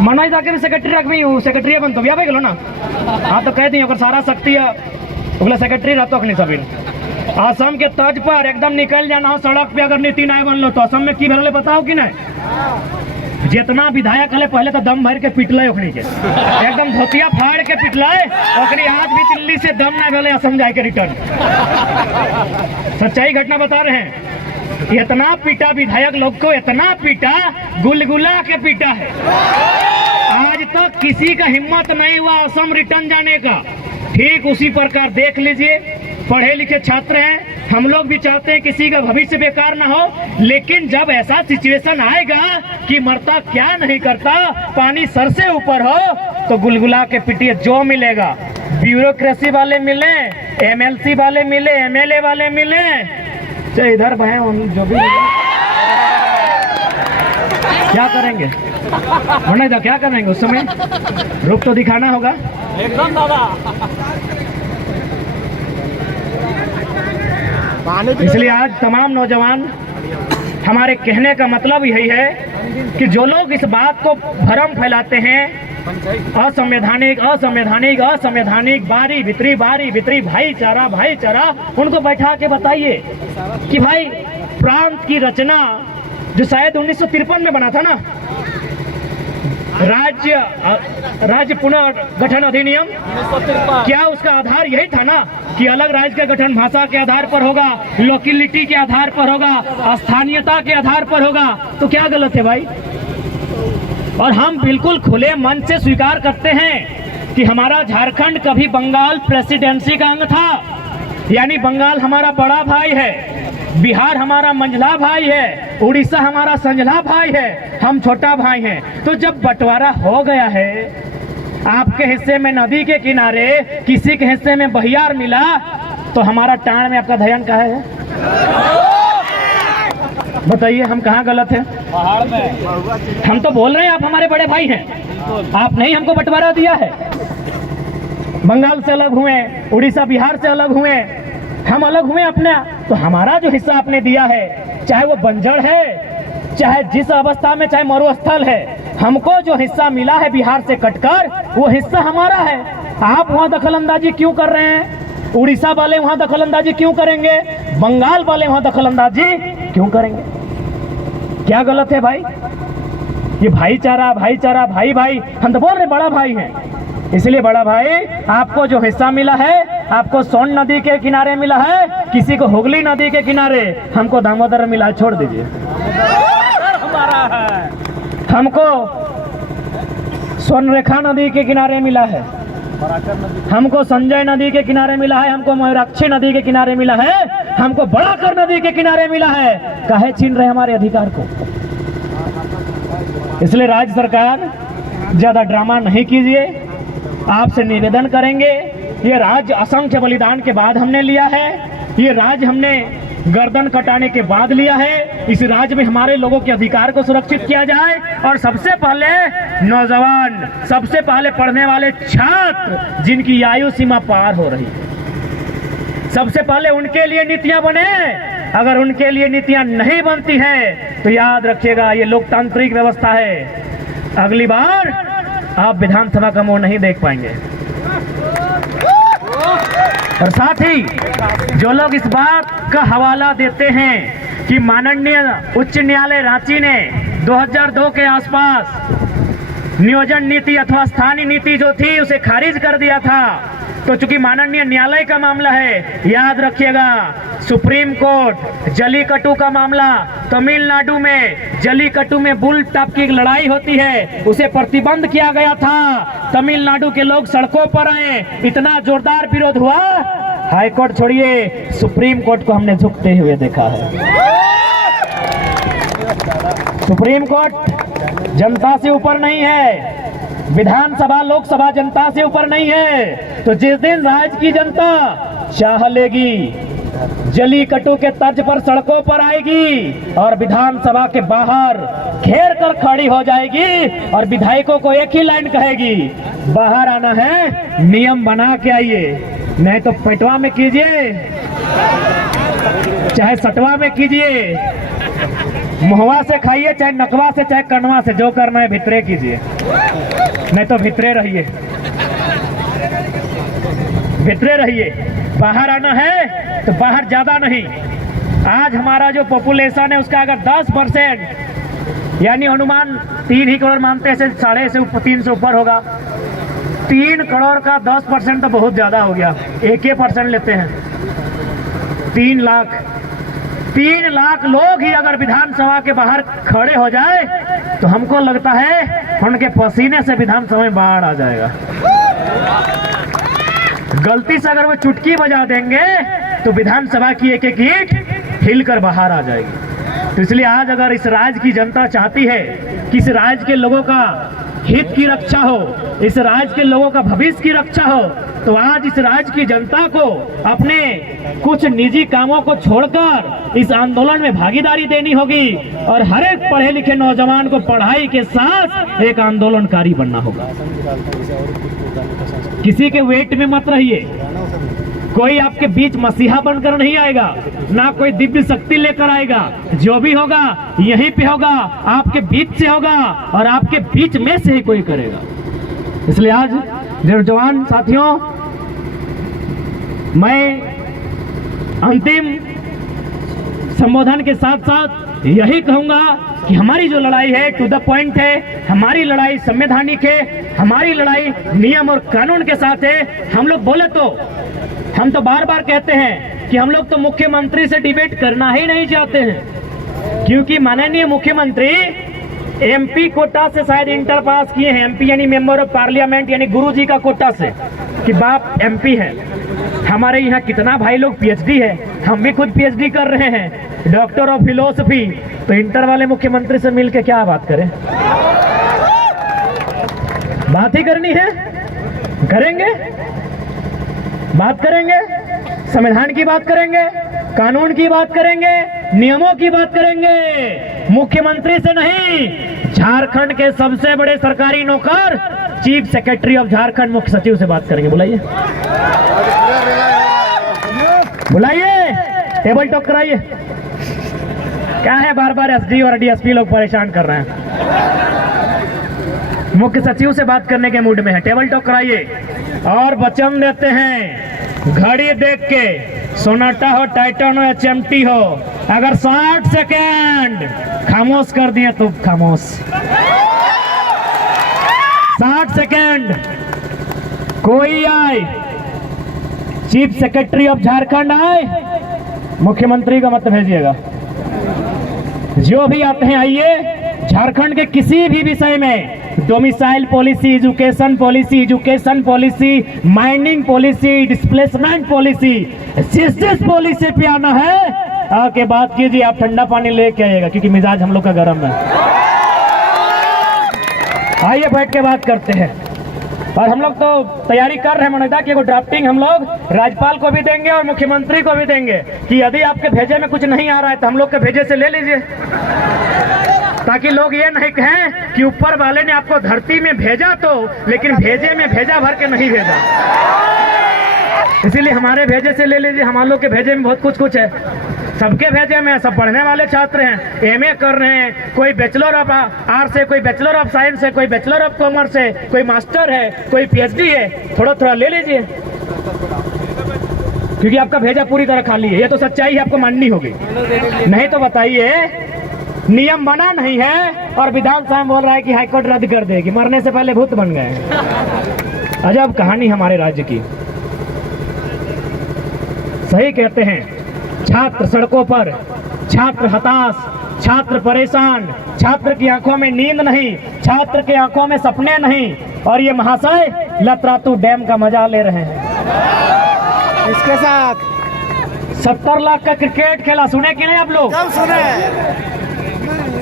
मनोज दा के भी सेक्रेटरी रखबी, सेक्रेटरी बनतो बिहार पे गेलो ना। हाँ तो कह दी ओकर सारा शक्ति है, ओकला सेक्रेटरी रहतो अखनी सभी। असम के तर्ज पर एकदम निकल जाना हो सड़क पे, अगर नीति नहीं बनलो तो असम में की भेले बताओ कि नहीं। जितना विधायक हले पहले तो दम भर के पिटले ओखनी के, एकदम धोतिया फाड़ के पिटले, ओखनी आज भी दिल्ली से दम ना भेले असम जाए के रिटर्न। सच्चाई घटना बता रहे हैं। इतना पीटा विधायक लोग को, इतना पीटा, गुलगुला के पीटा है। आज तक किसी का हिम्मत नहीं हुआ असम रिटर्न जाने का। ठीक उसी प्रकार देख लीजिए, पढ़े लिखे छात्र हैं, हम लोग भी चाहते हैं किसी का भविष्य बेकार ना हो, लेकिन जब ऐसा सिचुएशन आएगा कि मरता क्या नहीं करता, पानी सर से ऊपर हो, तो गुलगुला के पिटिए। जो मिलेगा, ब्यूरोक्रेसी वाले मिले, एमएलसी वाले मिले, एमएलए वाले मिले, चाहे इधर भाई जो भी मिले, क्या करेंगे होने तो क्या करेंगे उस समय, रूप तो दिखाना होगा एकदम दादा। इसलिए आज तमाम नौजवान, हमारे कहने का मतलब यही है कि जो लोग इस बात को भ्रम फैलाते हैं, असंवैधानिक असंवैधानिक असंवैधानिक, बारी भितरी भाईचारा भाईचारा, उनको बैठा के बताइए कि भाई प्रांत की रचना जो शायद 1953 में बना था ना, राज्य पुनर्गठन अधिनियम, क्या उसका आधार यही था ना कि अलग राज्य का गठन भाषा के आधार पर होगा, लोकेलिटी के आधार पर होगा, स्थानीयता के आधार पर होगा। तो क्या गलत है भाई। और हम बिल्कुल खुले मन से स्वीकार करते हैं कि हमारा झारखंड कभी बंगाल प्रेसिडेंसी का अंग था, यानी बंगाल हमारा बड़ा भाई है, बिहार हमारा मंझला भाई है, उड़ीसा हमारा संझला भाई है, हम छोटा भाई हैं। तो जब बंटवारा हो गया है, आपके हिस्से में नदी के किनारे, किसी के हिस्से में बहियार मिला, तो हमारा टाण में आपका ध्यान कहाँ है? बताइए हम कहाँ गलत हैं? पहाड़ में। हम तो बोल रहे हैं आप हमारे बड़े भाई हैं, आप नहीं हमको बंटवारा दिया है। बंगाल से अलग हुए, उड़ीसा बिहार से अलग हुए, हम अलग हुए अपने, तो हमारा जो हिस्सा आपने दिया है, चाहे वो बंजर है, चाहे जिस अवस्था में, चाहे मरुस्थल है, हमको जो हिस्सा मिला है बिहार से कटकर, वो हिस्सा हमारा है। आप वहाँ दखलंदाजी क्यों कर रहे हैं? उड़ीसा वाले वहाँ दखलंदाजी क्यों करेंगे? बंगाल वाले वहाँ दखलंदाजी क्यों करेंगे? क्या गलत है भाई? ये भाईचारा भाईचारा, भाई भाई, हम तो बोल रहे बड़ा भाई हैं। इसलिए बड़ा भाई, आपको जो हिस्सा मिला है, आपको सोन नदी के किनारे मिला है, किसी को हुगली नदी के किनारे, हमको दामोदर मिला, छोड़ दीजिए। हमको स्वर्णरेखा नदी के किनारे मिला है, हमको संजय नदी के किनारे मिला है, हमको मयूराक्षी नदी के किनारे मिला है, हमको बड़ाकर नदी के किनारे मिला है। काहे छीन रहे हमारे अधिकार को? इसलिए राज्य सरकार ज्यादा ड्रामा नहीं कीजिए। आपसे निवेदन करेंगे, ये राज्य असंख्य बलिदान के बाद हमने लिया है, ये राज्य हमने गर्दन कटाने के बाद लिया है। इस राज्य में हमारे लोगों के अधिकार को सुरक्षित किया जाए और सबसे पहले नौजवान, सबसे पहले पढ़ने वाले छात्र जिनकी आयु सीमा पार हो रही है, सबसे पहले उनके लिए नीतियां बने। अगर उनके लिए नीतियां नहीं बनती हैं तो याद रखिएगा, ये लोकतांत्रिक व्यवस्था है, अगली बार आप विधानसभा का मुंह नहीं देख पाएंगे। और साथ ही जो लोग इस बात का हवाला देते हैं कि माननीय उच्च न्यायालय रांची ने 2002 के आसपास नियोजन नीति अथवा स्थानीय नीति जो थी उसे खारिज कर दिया था, तो चूंकि माननीय न्यायालय का मामला है, याद रखिएगा सुप्रीम कोर्ट जलीकट्टू का मामला, तमिलनाडु में जलीकट्टू में बुल टॉप की एक लड़ाई होती है, उसे प्रतिबंध किया गया था। तमिलनाडु के लोग सड़कों पर आए, इतना जोरदार विरोध हुआ, हाई कोर्ट छोड़िए सुप्रीम कोर्ट को हमने झुकते हुए देखा है। सुप्रीम कोर्ट जनता से ऊपर नहीं है, विधानसभा लोकसभा जनता से ऊपर नहीं है। तो जिस दिन राज्य की जनता चाह लेगी, जलीकट्टू के तर्ज पर सड़कों पर आएगी और विधानसभा के बाहर घेर कर खड़ी हो जाएगी और विधायकों को एक ही लाइन कहेगी, बाहर आना है, नियम बना के आइए, नहीं तो पेटवा में कीजिए चाहे सटवा में कीजिए, मुहवा से खाइए चाहे नकवा से चाहे कनवा से, जो करना है भितरे कीजिए, नहीं तो भितरे रहिए, भितरे रहिए। बाहर आना है तो बाहर ज्यादा नहीं। आज हमारा जो पॉपुलेशन है उसका अगर 10% यानी अनुमान 3 ही करोड़ मानते हैं, 3.5 से ऊपर होगा, 3 करोड़ का 10% तो बहुत ज्यादा हो गया। 1% लेते हैं, 3 लाख लोग ही अगर विधानसभा के बाहर खड़े हो जाए तो हमको लगता है उनके पसीने से विधानसभा में बाढ़ आ जाएगा। गलती से अगर वो चुटकी बजा देंगे तो विधानसभा की एक एक ईंट हिलकर बाहर आ जाएगी। तो इसलिए आज अगर इस राज्य की जनता चाहती है कि इस राज्य के लोगों का हित की रक्षा हो, इस राज्य के लोगों का भविष्य की रक्षा हो, तो आज इस राज्य की जनता को अपने कुछ निजी कामों को छोड़कर इस आंदोलन में भागीदारी देनी होगी और हर एक पढ़े लिखे नौजवान को पढ़ाई के साथ एक आंदोलनकारी बनना होगा। किसी के वेट में मत रहिए, कोई आपके बीच मसीहा बनकर नहीं आएगा, ना कोई दिव्य शक्ति लेकर आएगा, जो भी होगा यहीं पे होगा, आपके बीच से होगा और आपके बीच में से ही कोई करेगा। इसलिए आज नौजवान साथियों, मैं अंतिम संबोधन के साथ साथ यही कहूंगा कि हमारी जो लड़ाई है टू द पॉइंट है, हमारी लड़ाई संवैधानिक है, हमारी लड़ाई नियम और कानून के साथ है। हम लोग बोले तो हम तो बार बार कहते हैं कि हम लोग तो मुख्यमंत्री से डिबेट करना ही नहीं चाहते हैं, क्योंकि माननीय मुख्यमंत्री एमपी कोटा से शायद इंटर पास किए हैं, एमपी यानी मेंबर ऑफ पार्लियामेंट यानी गुरुजी का कोटा से, कि बाप एमपी है। हमारे यहाँ कितना भाई लोग पीएचडी है, हम भी खुद पीएचडी कर रहे हैं, डॉक्टर ऑफ फिलोसफी। तो इंटर वाले मुख्यमंत्री से मिलके क्या बात करें? बात ही करनी है, करेंगे, बात करेंगे, संविधान की बात करेंगे, कानून की बात करेंगे, नियमों की बात करेंगे, मुख्यमंत्री से नहीं। झारखंड के सबसे बड़े सरकारी नौकर चीफ सेक्रेटरी ऑफ झारखंड मुख्य सचिव से बात करेंगे। बुलाइए, बुलाइए, टेबल टॉक कराइए। क्या है बार बार एसडी और डीएसपी लोग परेशान कर रहे हैं, मुख्य सचिव से बात करने के मूड में है, टेबल टॉक कराइए। और वचन देते हैं घड़ी देख के, सोनाटा हो, टाइटन हो या चमटी हो, अगर 60 सेकेंड खामोश कर दिए तो खामोश। 60 सेकेंड कोई आए, चीफ सेक्रेटरी ऑफ झारखंड आए, मुख्यमंत्री का मत भेजिएगा, जो भी आते हैं आइए। झारखंड के किसी भी विषय में, domicile policy, education policy, mining policy, displacement policy, जिस पॉलिसी पे आना है आके बात कीजिए। आप ठंडा पानी लेके आइएगा क्योंकि मिजाज हम लोग का गर्म है। आइए बैठ के बात करते हैं। और हम लोग तो तैयारी कर रहे हैं मनोजा की, ड्राफ्टिंग हम लोग राज्यपाल को भी देंगे और मुख्यमंत्री को भी देंगे कि यदि आपके भेजे में कुछ नहीं आ रहा है तो हम लोग के भेजे से ले लीजिए, ताकि लोग ये नहीं कहें कि ऊपर वाले ने आपको धरती में भेजा तो, लेकिन भेजे में भेजा भर के नहीं भेजा। इसीलिए हमारे भेजे से ले लीजिए। हमारे लोग के भेजे में बहुत कुछ है, सबके भेजे में सब पढ़ने वाले छात्र हैं, एमए कर रहे हैं, कोई बैचलर ऑफ आर्ट्स है, कोई बैचलर ऑफ साइंस है, कोई बैचलर ऑफ कॉमर्स है, कोई मास्टर है, कोई पीएचडी है। थोड़ा थोड़ा ले लीजिए, क्योंकि आपका भेजा पूरी तरह खाली है। ये तो सच्चाई है, आपको माननी होगी। नहीं तो बताइए, नियम बना नहीं है और विधानसभा में बोल रहा है कि हाईकोर्ट रद्द कर देगी। मरने से पहले भूत बन गए। अजब कहानी हमारे राज्य की। सही कहते हैं, छात्र सड़कों पर, छात्र हताश, छात्र परेशान, छात्र की आंखों में नींद नहीं, छात्र की आंखों में सपने नहीं। और ये महाशय लतरातू डैम का मजा ले रहे हैं। इसके साथ 70 लाख का क्रिकेट खेला, सुने कि नहीं आप लोग? कब सुने?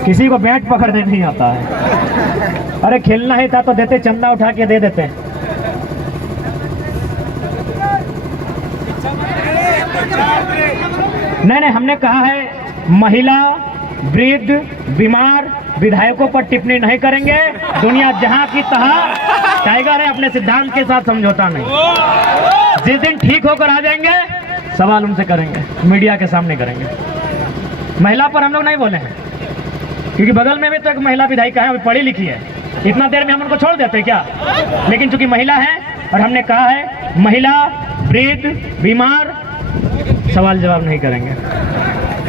किसी को बैट पकड़ने नहीं आता है। अरे खेलना ही था तो देते, चंदा उठा के दे देते। नहीं, हमने कहा है महिला, वृद्ध, बीमार विधायकों पर टिप्पणी नहीं करेंगे। दुनिया जहां की तहां टाइगर है, अपने सिद्धांत के साथ समझौता नहीं। जिस दिन ठीक होकर आ जाएंगे सवाल उनसे करेंगे, मीडिया के सामने करेंगे। महिला पर हम लोग नहीं बोले हैं, क्योंकि बगल में भी तो एक महिला विधायिका है, पढ़ी लिखी है। इतना देर में हम उनको छोड़ देते क्या? लेकिन चूंकि महिला है और हमने कहा है महिला, वृद्ध, बीमार, सवाल जवाब नहीं करेंगे।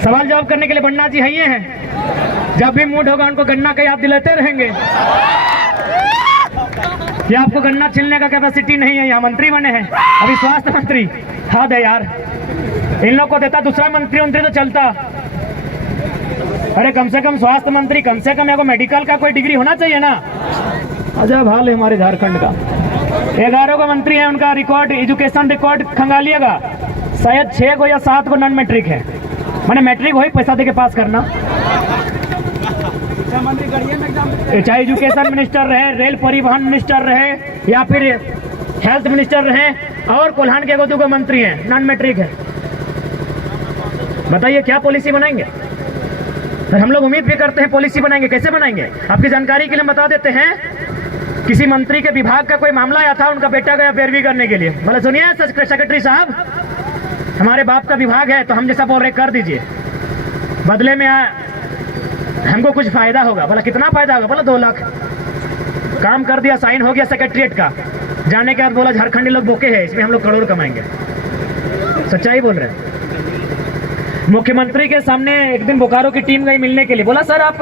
सवाल जवाब करने के लिए बन्ना जी है हैं। जब भी मूड होगा उनको गन्ना का याद दिलाते रहेंगे। ये आपको गन्ना छिलने का कैपेसिटी नहीं है, यहाँ मंत्री बने हैं, अभी स्वास्थ्य मंत्री। हाँ दे यार, इन लोग को देता दूसरा मंत्री तो चलता। अरे कम से कम स्वास्थ्य मंत्री, कम से कम मेडिकल का कोई डिग्री होना चाहिए ना। अजब हाल है हमारे झारखंड का। 11 को मंत्री है, उनका रिकॉर्ड, एजुकेशन रिकॉर्ड खंगालिएगा, शायद 6 को या 7 को नॉन मैट्रिक है। मैंने मैट्रिक हो ही पैसा देके पास करना। चाहे एजुकेशन मिनिस्टर रहे, रेल परिवहन मिनिस्टर रहे, या फिर हेल्थ मिनिस्टर रहे, और कोल्हान के 2 मंत्री हैं, नॉन मैट्रिक है। बताइए क्या पॉलिसी बनाएंगे? तो हम लोग उम्मीद भी करते हैं पॉलिसी बनाएंगे। कैसे बनाएंगे? आपकी जानकारी के लिए बता देते हैं। किसी मंत्री के विभाग का कोई मामला आया था, उनका बेटा गया पैरवी करने के लिए। बोले सुनिए सेक्रेटरी साहब, हमारे बाप का विभाग है तो हम जैसा बोल रहे कर दीजिए, बदले में हमको कुछ फायदा होगा। बोला कितना फायदा होगा? बोला 2 लाख। काम कर दिया, साइन हो गया सेक्रेटरीट का। जाने के बाद बोला झारखंडी लोग बोके हैं, इसमें हम लोग करोड़ कमाएंगे। सच्चाई बोल रहे हैं। मुख्यमंत्री के सामने एक दिन बोकारो की टीम गई मिलने के लिए। बोला सर आप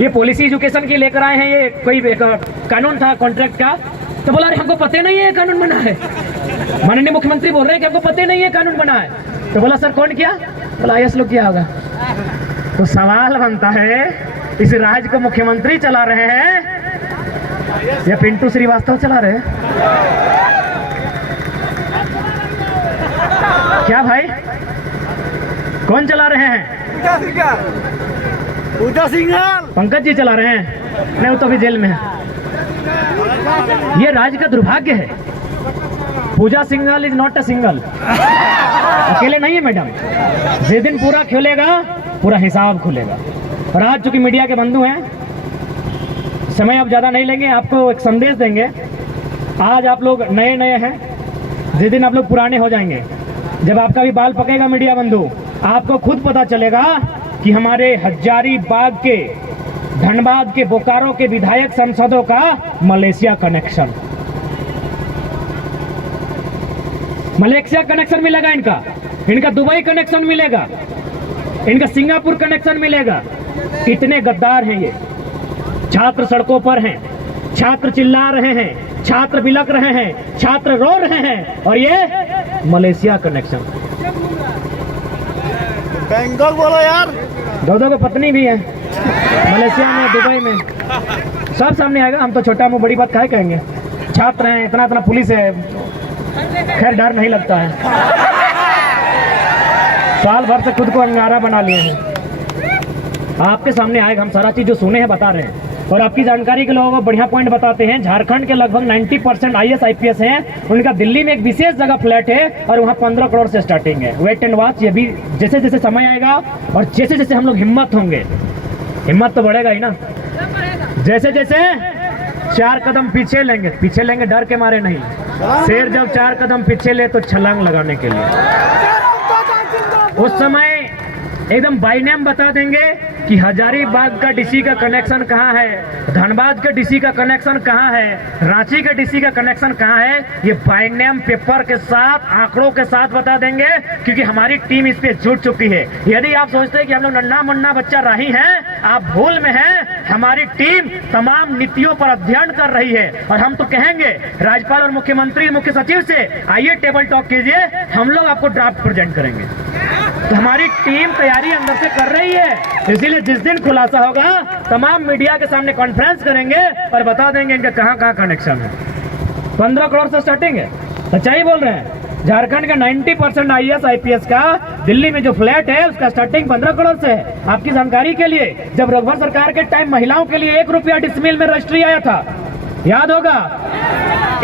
ये पॉलिसी एजुकेशन की लेकर आए हैं, ये कोई कानून था कॉन्ट्रैक्ट का? तो बोला अरे हमको पता नहीं है ये कानून बना है। माननीय मुख्यमंत्री बोल रहे हैं कि हमको पता नहीं है कानून बना है। तो बोला सर कौन किया? बोला IAS लोग किया होगा। तो सवाल बनता है, इस राज्य को मुख्यमंत्री चला रहे हैं या पिंटू श्रीवास्तव चला रहे हैं? क्या भाई, कौन चला रहे हैं? पूजा सिंघल पंकज जी चला रहे हैं? नहीं, वो तो अभी जेल में है। ये राज्य का दुर्भाग्य है। Pooja Singhal is not a single, अकेले नहीं है मैडम। जिस दिन पूरा खुलेगा पूरा हिसाब खुलेगा। और आज चूंकि मीडिया के बंधु हैं, समय अब ज्यादा नहीं लेंगे, आपको एक संदेश देंगे। आज आप लोग नए हैं, जिस दिन आप लोग पुराने हो जाएंगे, जब आपका भी बाल पकेगा मीडिया बंधु, आपको खुद पता चलेगा कि हमारे हजारीबाग के, धनबाद के, बोकारो के विधायक सांसदों का मलेशिया कनेक्शन मिलेगा, इनका दुबई कनेक्शन मिलेगा, इनका सिंगापुर कनेक्शन मिलेगा। इतने गद्दार हैं ये। छात्र सड़कों पर हैं, छात्र चिल्ला रहे हैं, छात्र बिलक रहे हैं, छात्र रो रहे हैं, और ये मलेशिया कनेक्शन। बेंगल बोलो यार। 2 को पत्नी भी है मलेशिया में, दुबई में, सब सामने आएगा। हम तो छोटा मुंह बड़ी बात काहे कहेंगे? छात्र हैं, इतना पुलिस है, खैर डर नहीं लगता है। साल भर से खुद को अंगारा बना लिए हैं। आपके सामने आएगा, हम सारा चीज जो सुने हैं बता रहे हैं। और आपकी जानकारी के लोगों को बढ़िया पॉइंट बताते हैं, झारखंड के लगभग 90% IAS IPS हैं, उनका दिल्ली में एक विशेष जगह फ्लैट है और वहाँ 15 करोड़ से स्टार्टिंग है। वेट एंड वॉच, ये भी जैसे जैसे समय आएगा और जैसे जैसे हम लोग हिम्मत होंगे, हिम्मत तो बढ़ेगा ही ना, जैसे जैसे 4 कदम पीछे लेंगे डर के मारे नहीं, शेर जब 4 कदम पीछे ले तो छलांग लगाने के लिए, उस समय एकदम बाय नेम बता देंगे कि हजारीबाग का डीसी का कनेक्शन कहाँ है, धनबाद का डीसी का कनेक्शन कहाँ है, रांची का डीसी का कनेक्शन कहाँ है, ये बाय नेम पेपर के साथ, आंकड़ों के साथ बता देंगे, क्योंकि हमारी टीम इस पे जुट चुकी है। यदि आप सोचते हैं कि हम लोग नन्ना मुन्ना बच्चा राही हैं, आप भूल में हैं। हमारी टीम तमाम नीतियों पर अध्ययन कर रही है और हम तो कहेंगे राज्यपाल और मुख्यमंत्री, मुख्य सचिव से आइए टेबल टॉक कीजिए, हम लोग आपको ड्राफ्ट प्रेजेंट करेंगे। तो हमारी टीम तैयारी अंदर से कर रही है, इसीलिए जिस दिन खुलासा होगा तमाम मीडिया के सामने कॉन्फ्रेंस करेंगे और बता देंगे इनका कहां कहां कनेक्शन है। 15 करोड़ से स्टार्टिंग है, सच्चाई बोल रहे हैं। झारखंड का 90% IAS IPS का दिल्ली में जो फ्लैट है उसका स्टार्टिंग 15 करोड़ से है। आपकी जानकारी के लिए, जब रघुवर सरकार के टाइम महिलाओं के लिए 1 रुपया डिसमिल में रजिस्ट्री आया था, याद होगा,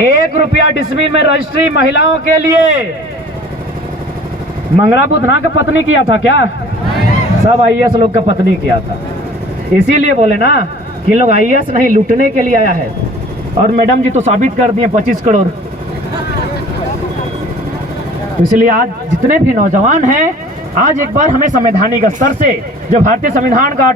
1 रुपया डिसमिल में रजिस्ट्री महिलाओं के लिए। मंगरा बुधना का पत्नी किया था क्या? सब IAS लोग का पत्नी किया था। इसीलिए बोले ना कि लोग IAS नहीं लूटने के लिए आया है, और मैडम जी तो साबित कर दिए 25 करोड़। इसलिए आज जितने भी नौजवान हैं, आज एक बार हमें संवैधानिक स्तर से जो भारतीय संविधान का